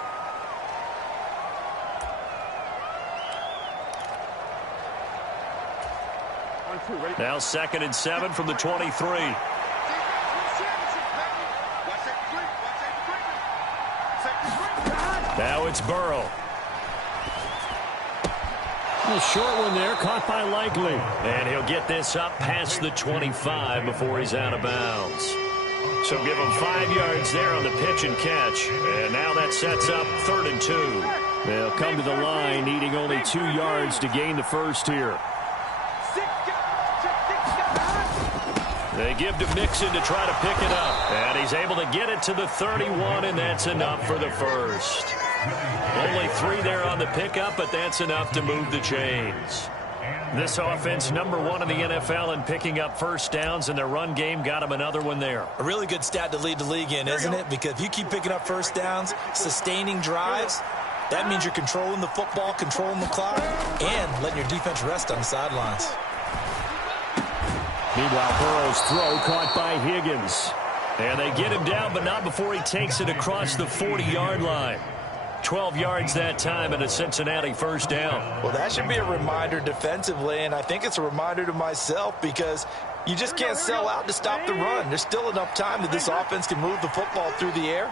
Now 2nd and 7 from the 23. Now it's Burrow. A short one there, caught by Likely. And he'll get this up past the 25 before he's out of bounds. So give him 5 yards there on the pitch and catch. And now that sets up 3rd and 2. They'll come to the line, needing only 2 yards to gain the first here. They give to Mixon to try to pick it up. And he's able to get it to the 31, and that's enough for the first. Only 3 there on the pickup, but that's enough to move the chains. This offense, #1 in the NFL in picking up 1st downs, and their run game got him another one there. A really good stat to lead the league in, isn't it? Because if you keep picking up 1st downs, sustaining drives, that means you're controlling the football, controlling the clock, and letting your defense rest on the sidelines. Meanwhile, Burrow's throw caught by Higgins. And they get him down, but not before he takes it across the 40-yard line. 12 yards that time and a Cincinnati 1st down. Well, that should be a reminder defensively, and I think it's a reminder to myself because You just can't sell out to stop the run. There's still enough time that this offense can move the football through the air,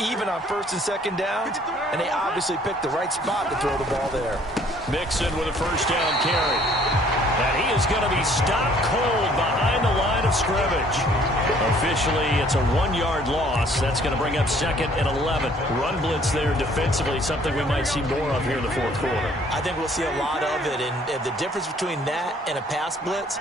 even on first and second downs, and they obviously picked the right spot to throw the ball there. Mixon with a first down carry. And he is going to be stopped cold behind the line of scrimmage. Officially, it's a 1-yard loss. That's going to bring up second and 11. Run blitz there defensively, something we might see more of here in the fourth quarter. I think we'll see a lot of it, and the difference between that and a pass blitz,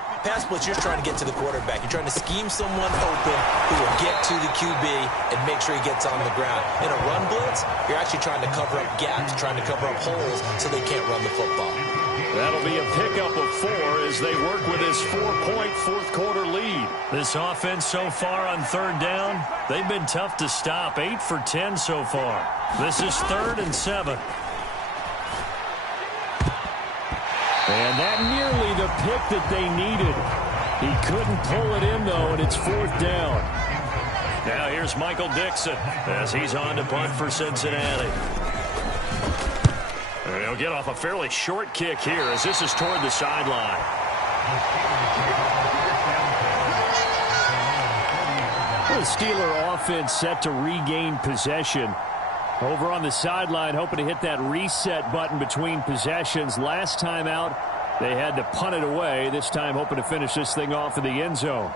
you're trying to get to the quarterback. You're trying to scheme someone open who will get to the QB and make sure he gets on the ground. In a run blitz, you're actually trying to cover up gaps, trying to cover up holes so they can't run the football. That'll be a pickup of 4 as they work with his 4-point fourth-quarter lead. This offense so far on third down, they've been tough to stop. 8 for 10 so far. This is 3rd and 7. And that nearly the pick that they needed. He couldn't pull it in, though, and it's 4th down. Now here's Michael Dixon as he's on to punt for Cincinnati. And he'll get off a fairly short kick here as this is toward the sideline. The Steeler offense set to regain possession. Over on the sideline, hoping to hit that reset button between possessions. Last time out, they had to punt it away. This time, hoping to finish this thing off in the end zone.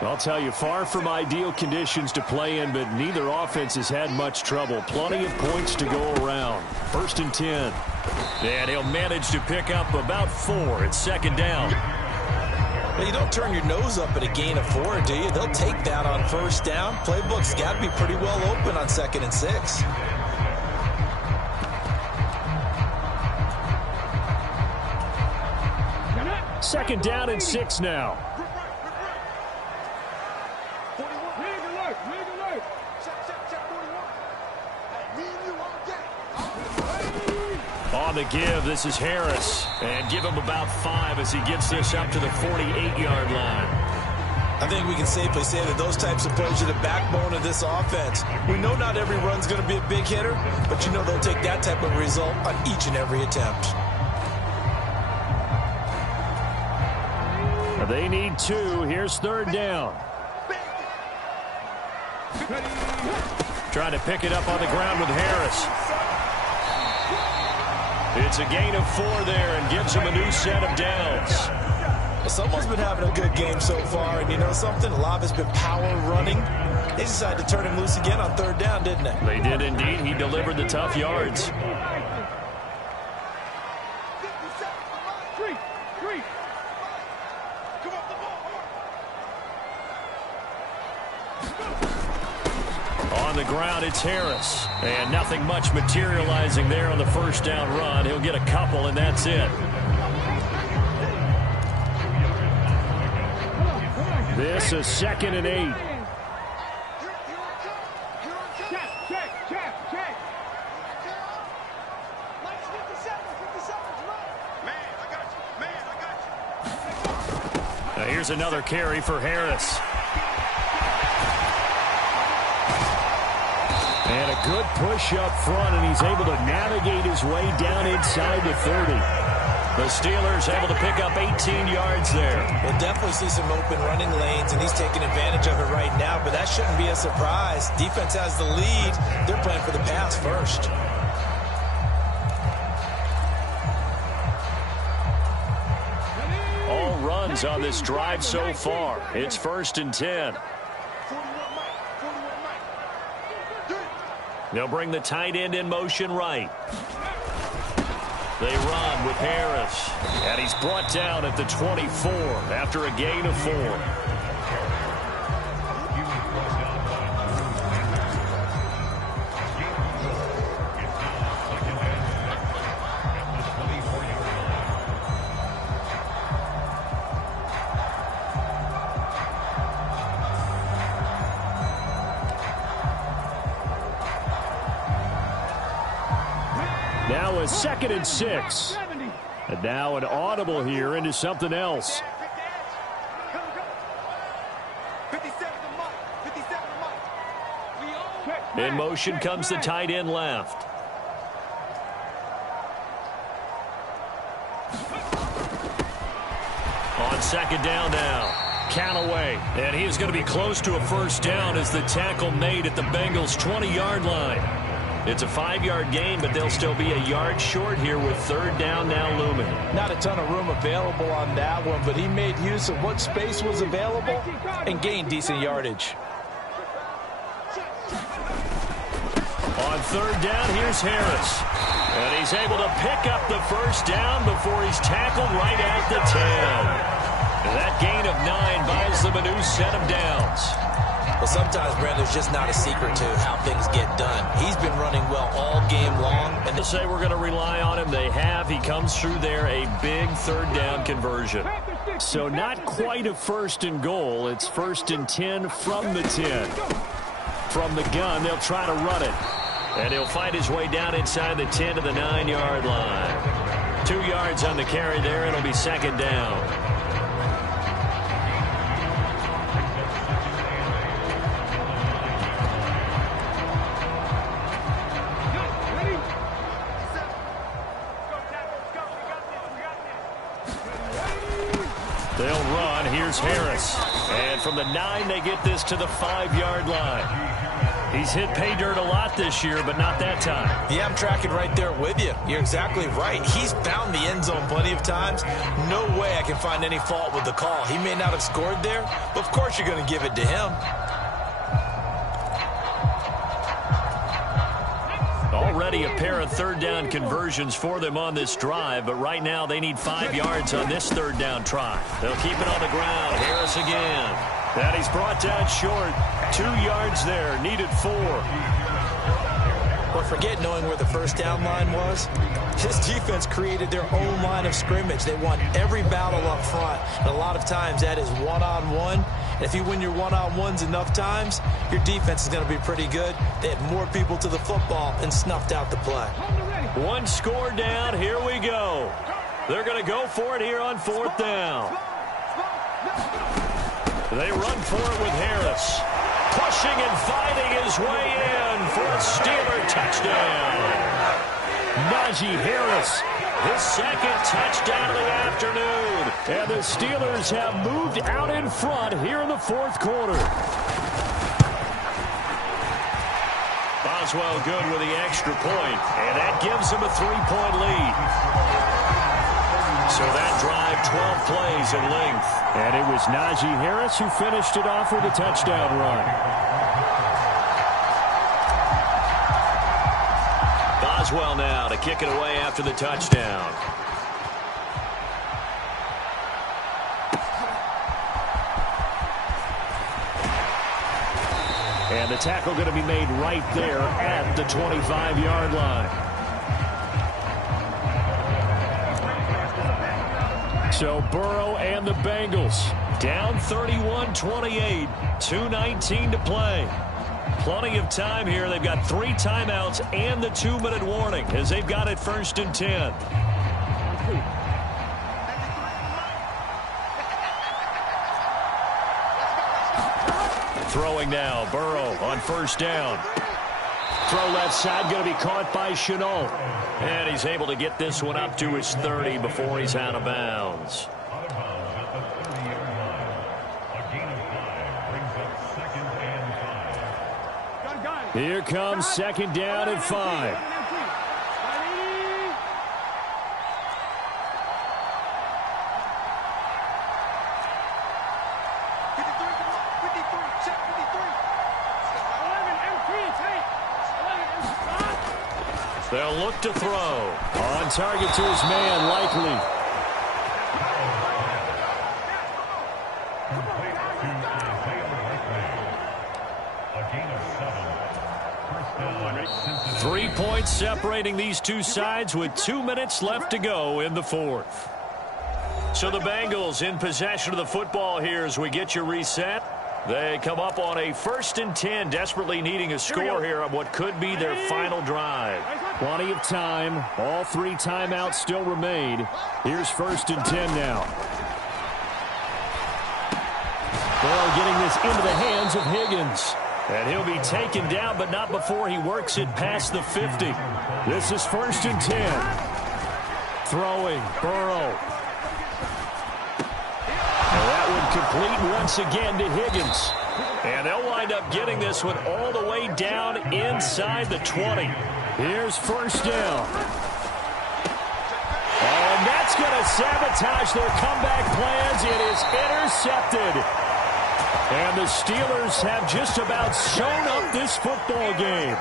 I'll tell you, far from ideal conditions to play in, but neither offense has had much trouble. Plenty of points to go around. 1st and 10. And he'll manage to pick up about 4. It's 2nd down. Well, you don't turn your nose up at a gain of 4, do you? They'll take that on 1st down. Playbook's got to be pretty well open on 2nd and 6. Second down and 6 now. On the give, this is Harris. And give him about 5 as he gets this up to the 48-yard line. I think we can safely say that those types of plays are the backbone of this offense. We know not every run's going to be a big hitter, but you know they'll take that type of result on each and every attempt. They need 2. Here's 3rd down. Trying to pick it up on the ground with Harris. It's a gain of 4 there and gives him a new set of downs. Well, someone's been having a good game so far, and you know something? A lot has been power running. They decided to turn him loose again on 3rd down, didn't they? They did indeed. He delivered the tough yards. On the ground, it's Harris. And nothing much materializing there on the 1st down run. He'll get a couple, and that's it. This is 2nd and 8. Now here's another carry for Harris. And a good push up front, and he's able to navigate his way down inside the 30. The Steelers able to pick up 18 yards there. We'll definitely see some open running lanes, and he's taking advantage of it right now, but that shouldn't be a surprise. Defense has the lead. They're playing for the pass first. All runs on this drive so far. It's 1st and 10. They'll bring the tight end in motion right. They run with Harris. And he's brought down at the 24 after a gain of 4. Now a 2nd and 6. And now an audible here into something else. In motion comes the tight end left. on second down now. Callaway, and he is going to be close to a first down as the tackle made at the Bengals' 20-yard line. It's a 5-yard gain, but they'll still be a yard short here with third down now looming. Not a ton of room available on that one, but he made use of what space was available and gained decent yardage. On third down, here's Harris. And he's able to pick up the first down before he's tackled right at the 10. That gain of 9 buys them a new set of downs. Well, sometimes, Brandon, there's just not a secret to how things get done. He's been running well all game long. And to say we're going to rely on him, they have. He comes through there, a big third down conversion. So not quite a first and goal. It's first and 10 from the 10. From the gun, they'll try to run it. And he'll fight his way down inside the 10 to the 9-yard line. 2 yards on the carry there. It'll be second down. They'll run. Here's Harris. And from the 9, they get this to the 5-yard line. He's hit pay dirt a lot this year, but not that time. Yeah, I'm tracking right there with you. You're exactly right. He's found the end zone plenty of times. No way I can find any fault with the call. He may not have scored there, but of course you're going to give it to him. Already a pair of third down conversions for them on this drive, but right now they need 5 yards on this third down try. They'll keep it on the ground. Harris again. That he's brought down short. 2 yards there. Needed 4. But forget knowing where the first down line was. This defense created their own line of scrimmage. They won every battle up front. And a lot of times that is one-on-one. And if you win your one-on-ones enough times, your defense is going to be pretty good. They had more people to the football and snuffed out the play. 1 score down. Here we go. They're going to go for it here on 4th down. They run for it with Harris. Pushing and fighting his way in for a Steeler touchdown. Najee Harris, his second touchdown of the afternoon. And the Steelers have moved out in front here in the 4th quarter. Boswell good with the extra point, and that gives him a 3-point lead. So that drive, 12 plays in length. And it was Najee Harris who finished it off with a touchdown run. Boswell now to kick it away after the touchdown. And the tackle going to be made right there at the 25-yard line. So Burrow and the Bengals down 31-28, 2:19 to play. Plenty of time here. They've got 3 timeouts and the 2-minute warning as they've got it 1st and 10. Throwing now, Burrow on 1st down. Throw left side, going to be caught by Chenault. And he's able to get this one up to his 30 before he's out of bounds. Here comes 2nd down and 5. They'll look to throw. On target to his man, Likely. Three points separating these two sides with 2 minutes left to go in the 4th. So the Bengals in possession of the football here as we get you reset. They come up on a 1st and 10, desperately needing a score here on what could be their final drive. Plenty of time. All 3 timeouts still remain. Here's 1st and 10 now. Burrow getting this into the hands of Higgins. And he'll be taken down, but not before he works it past the 50. This is 1st and 10. Throwing, Burrow. complete once again to Higgins. And they'll wind up getting this one all the way down inside the 20. Here's first down. And that's going to sabotage their comeback plans. It is intercepted. And the Steelers have just about sewn up this football game.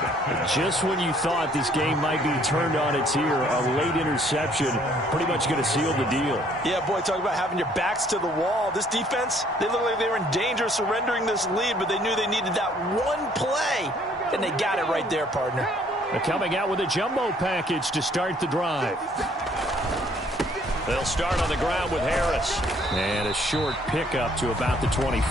Just when you thought this game might be turned on its ear, a late interception pretty much going to seal the deal. Yeah, boy, talk about having your backs to the wall. This defense, they look like they were in danger of surrendering this lead, but they knew they needed that one play, and they got it right there, partner. They're coming out with a jumbo package to start the drive. They'll start on the ground with Harris. And a short pickup to about the 25.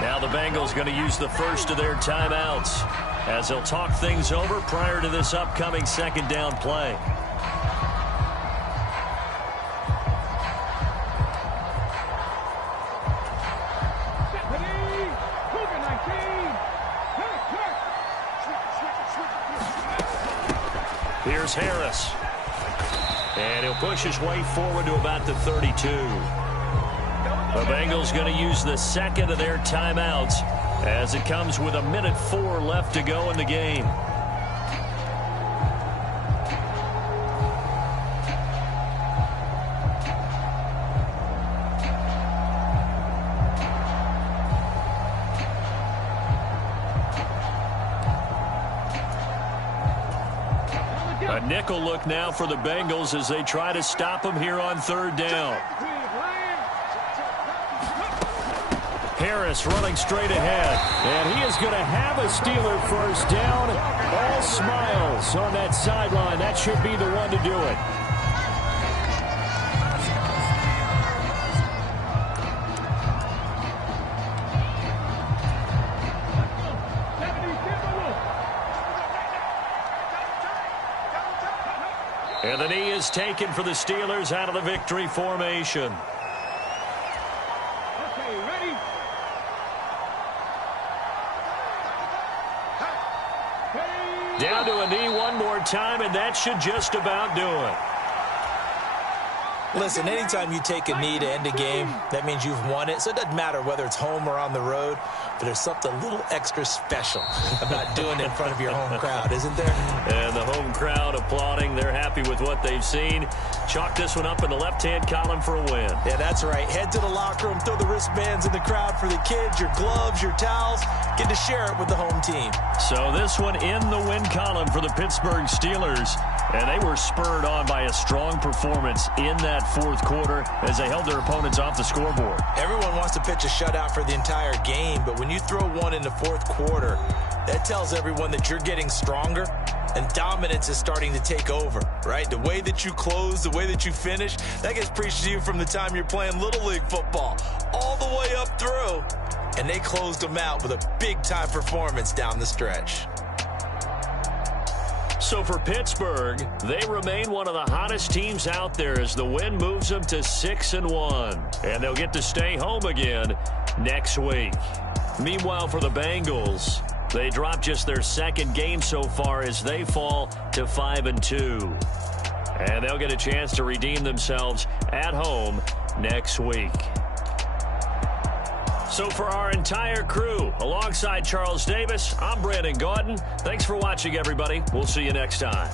Now the Bengals going to use the first of their timeouts as they'll talk things over prior to this upcoming second down play. Here's Harris. And he'll push his way forward to about the 32. The Bengals going to use the second of their timeouts as it comes with 1:04 left to go in the game. A nickel look now for the Bengals as they try to stop him here on third down. Harris running straight ahead. And he is going to have a Steeler first down. All smiles on that sideline. That should be the one to do it. And the knee is taken for the Steelers out of the victory formation. Okay, ready? Down to a knee one more time, and that should just about do it. Listen, anytime you take a knee to end a game, that means you've won it. So it doesn't matter whether it's home or on the road, but there's something a little extra special about doing it in front of your home crowd, isn't there? And the home crowd applauding. They're happy with what they've seen. Chalk this one up in the left-hand column for a win. Yeah, that's right. Head to the locker room, throw the wristbands in the crowd for the kids, your gloves, your towels. Get to share it with the home team. So this one in the win column for the Pittsburgh Steelers. And they were spurred on by a strong performance in that fourth quarter as they held their opponents off the scoreboard. Everyone wants to pitch a shutout for the entire game, but when you throw one in the fourth quarter, that tells everyone that you're getting stronger and dominance is starting to take over, right? The way that you close, the way that you finish, that gets preached to you from the time you're playing Little League football all the way up through. And they closed them out with a big-time performance down the stretch. So for Pittsburgh, they remain one of the hottest teams out there as the win moves them to 6-1. And they'll get to stay home again next week. Meanwhile, for the Bengals, they drop just their second game so far as they fall to 5-2. And they'll get a chance to redeem themselves at home next week. So for our entire crew, alongside Charles Davis, I'm Brandon Gaudin. Thanks for watching, everybody. We'll see you next time.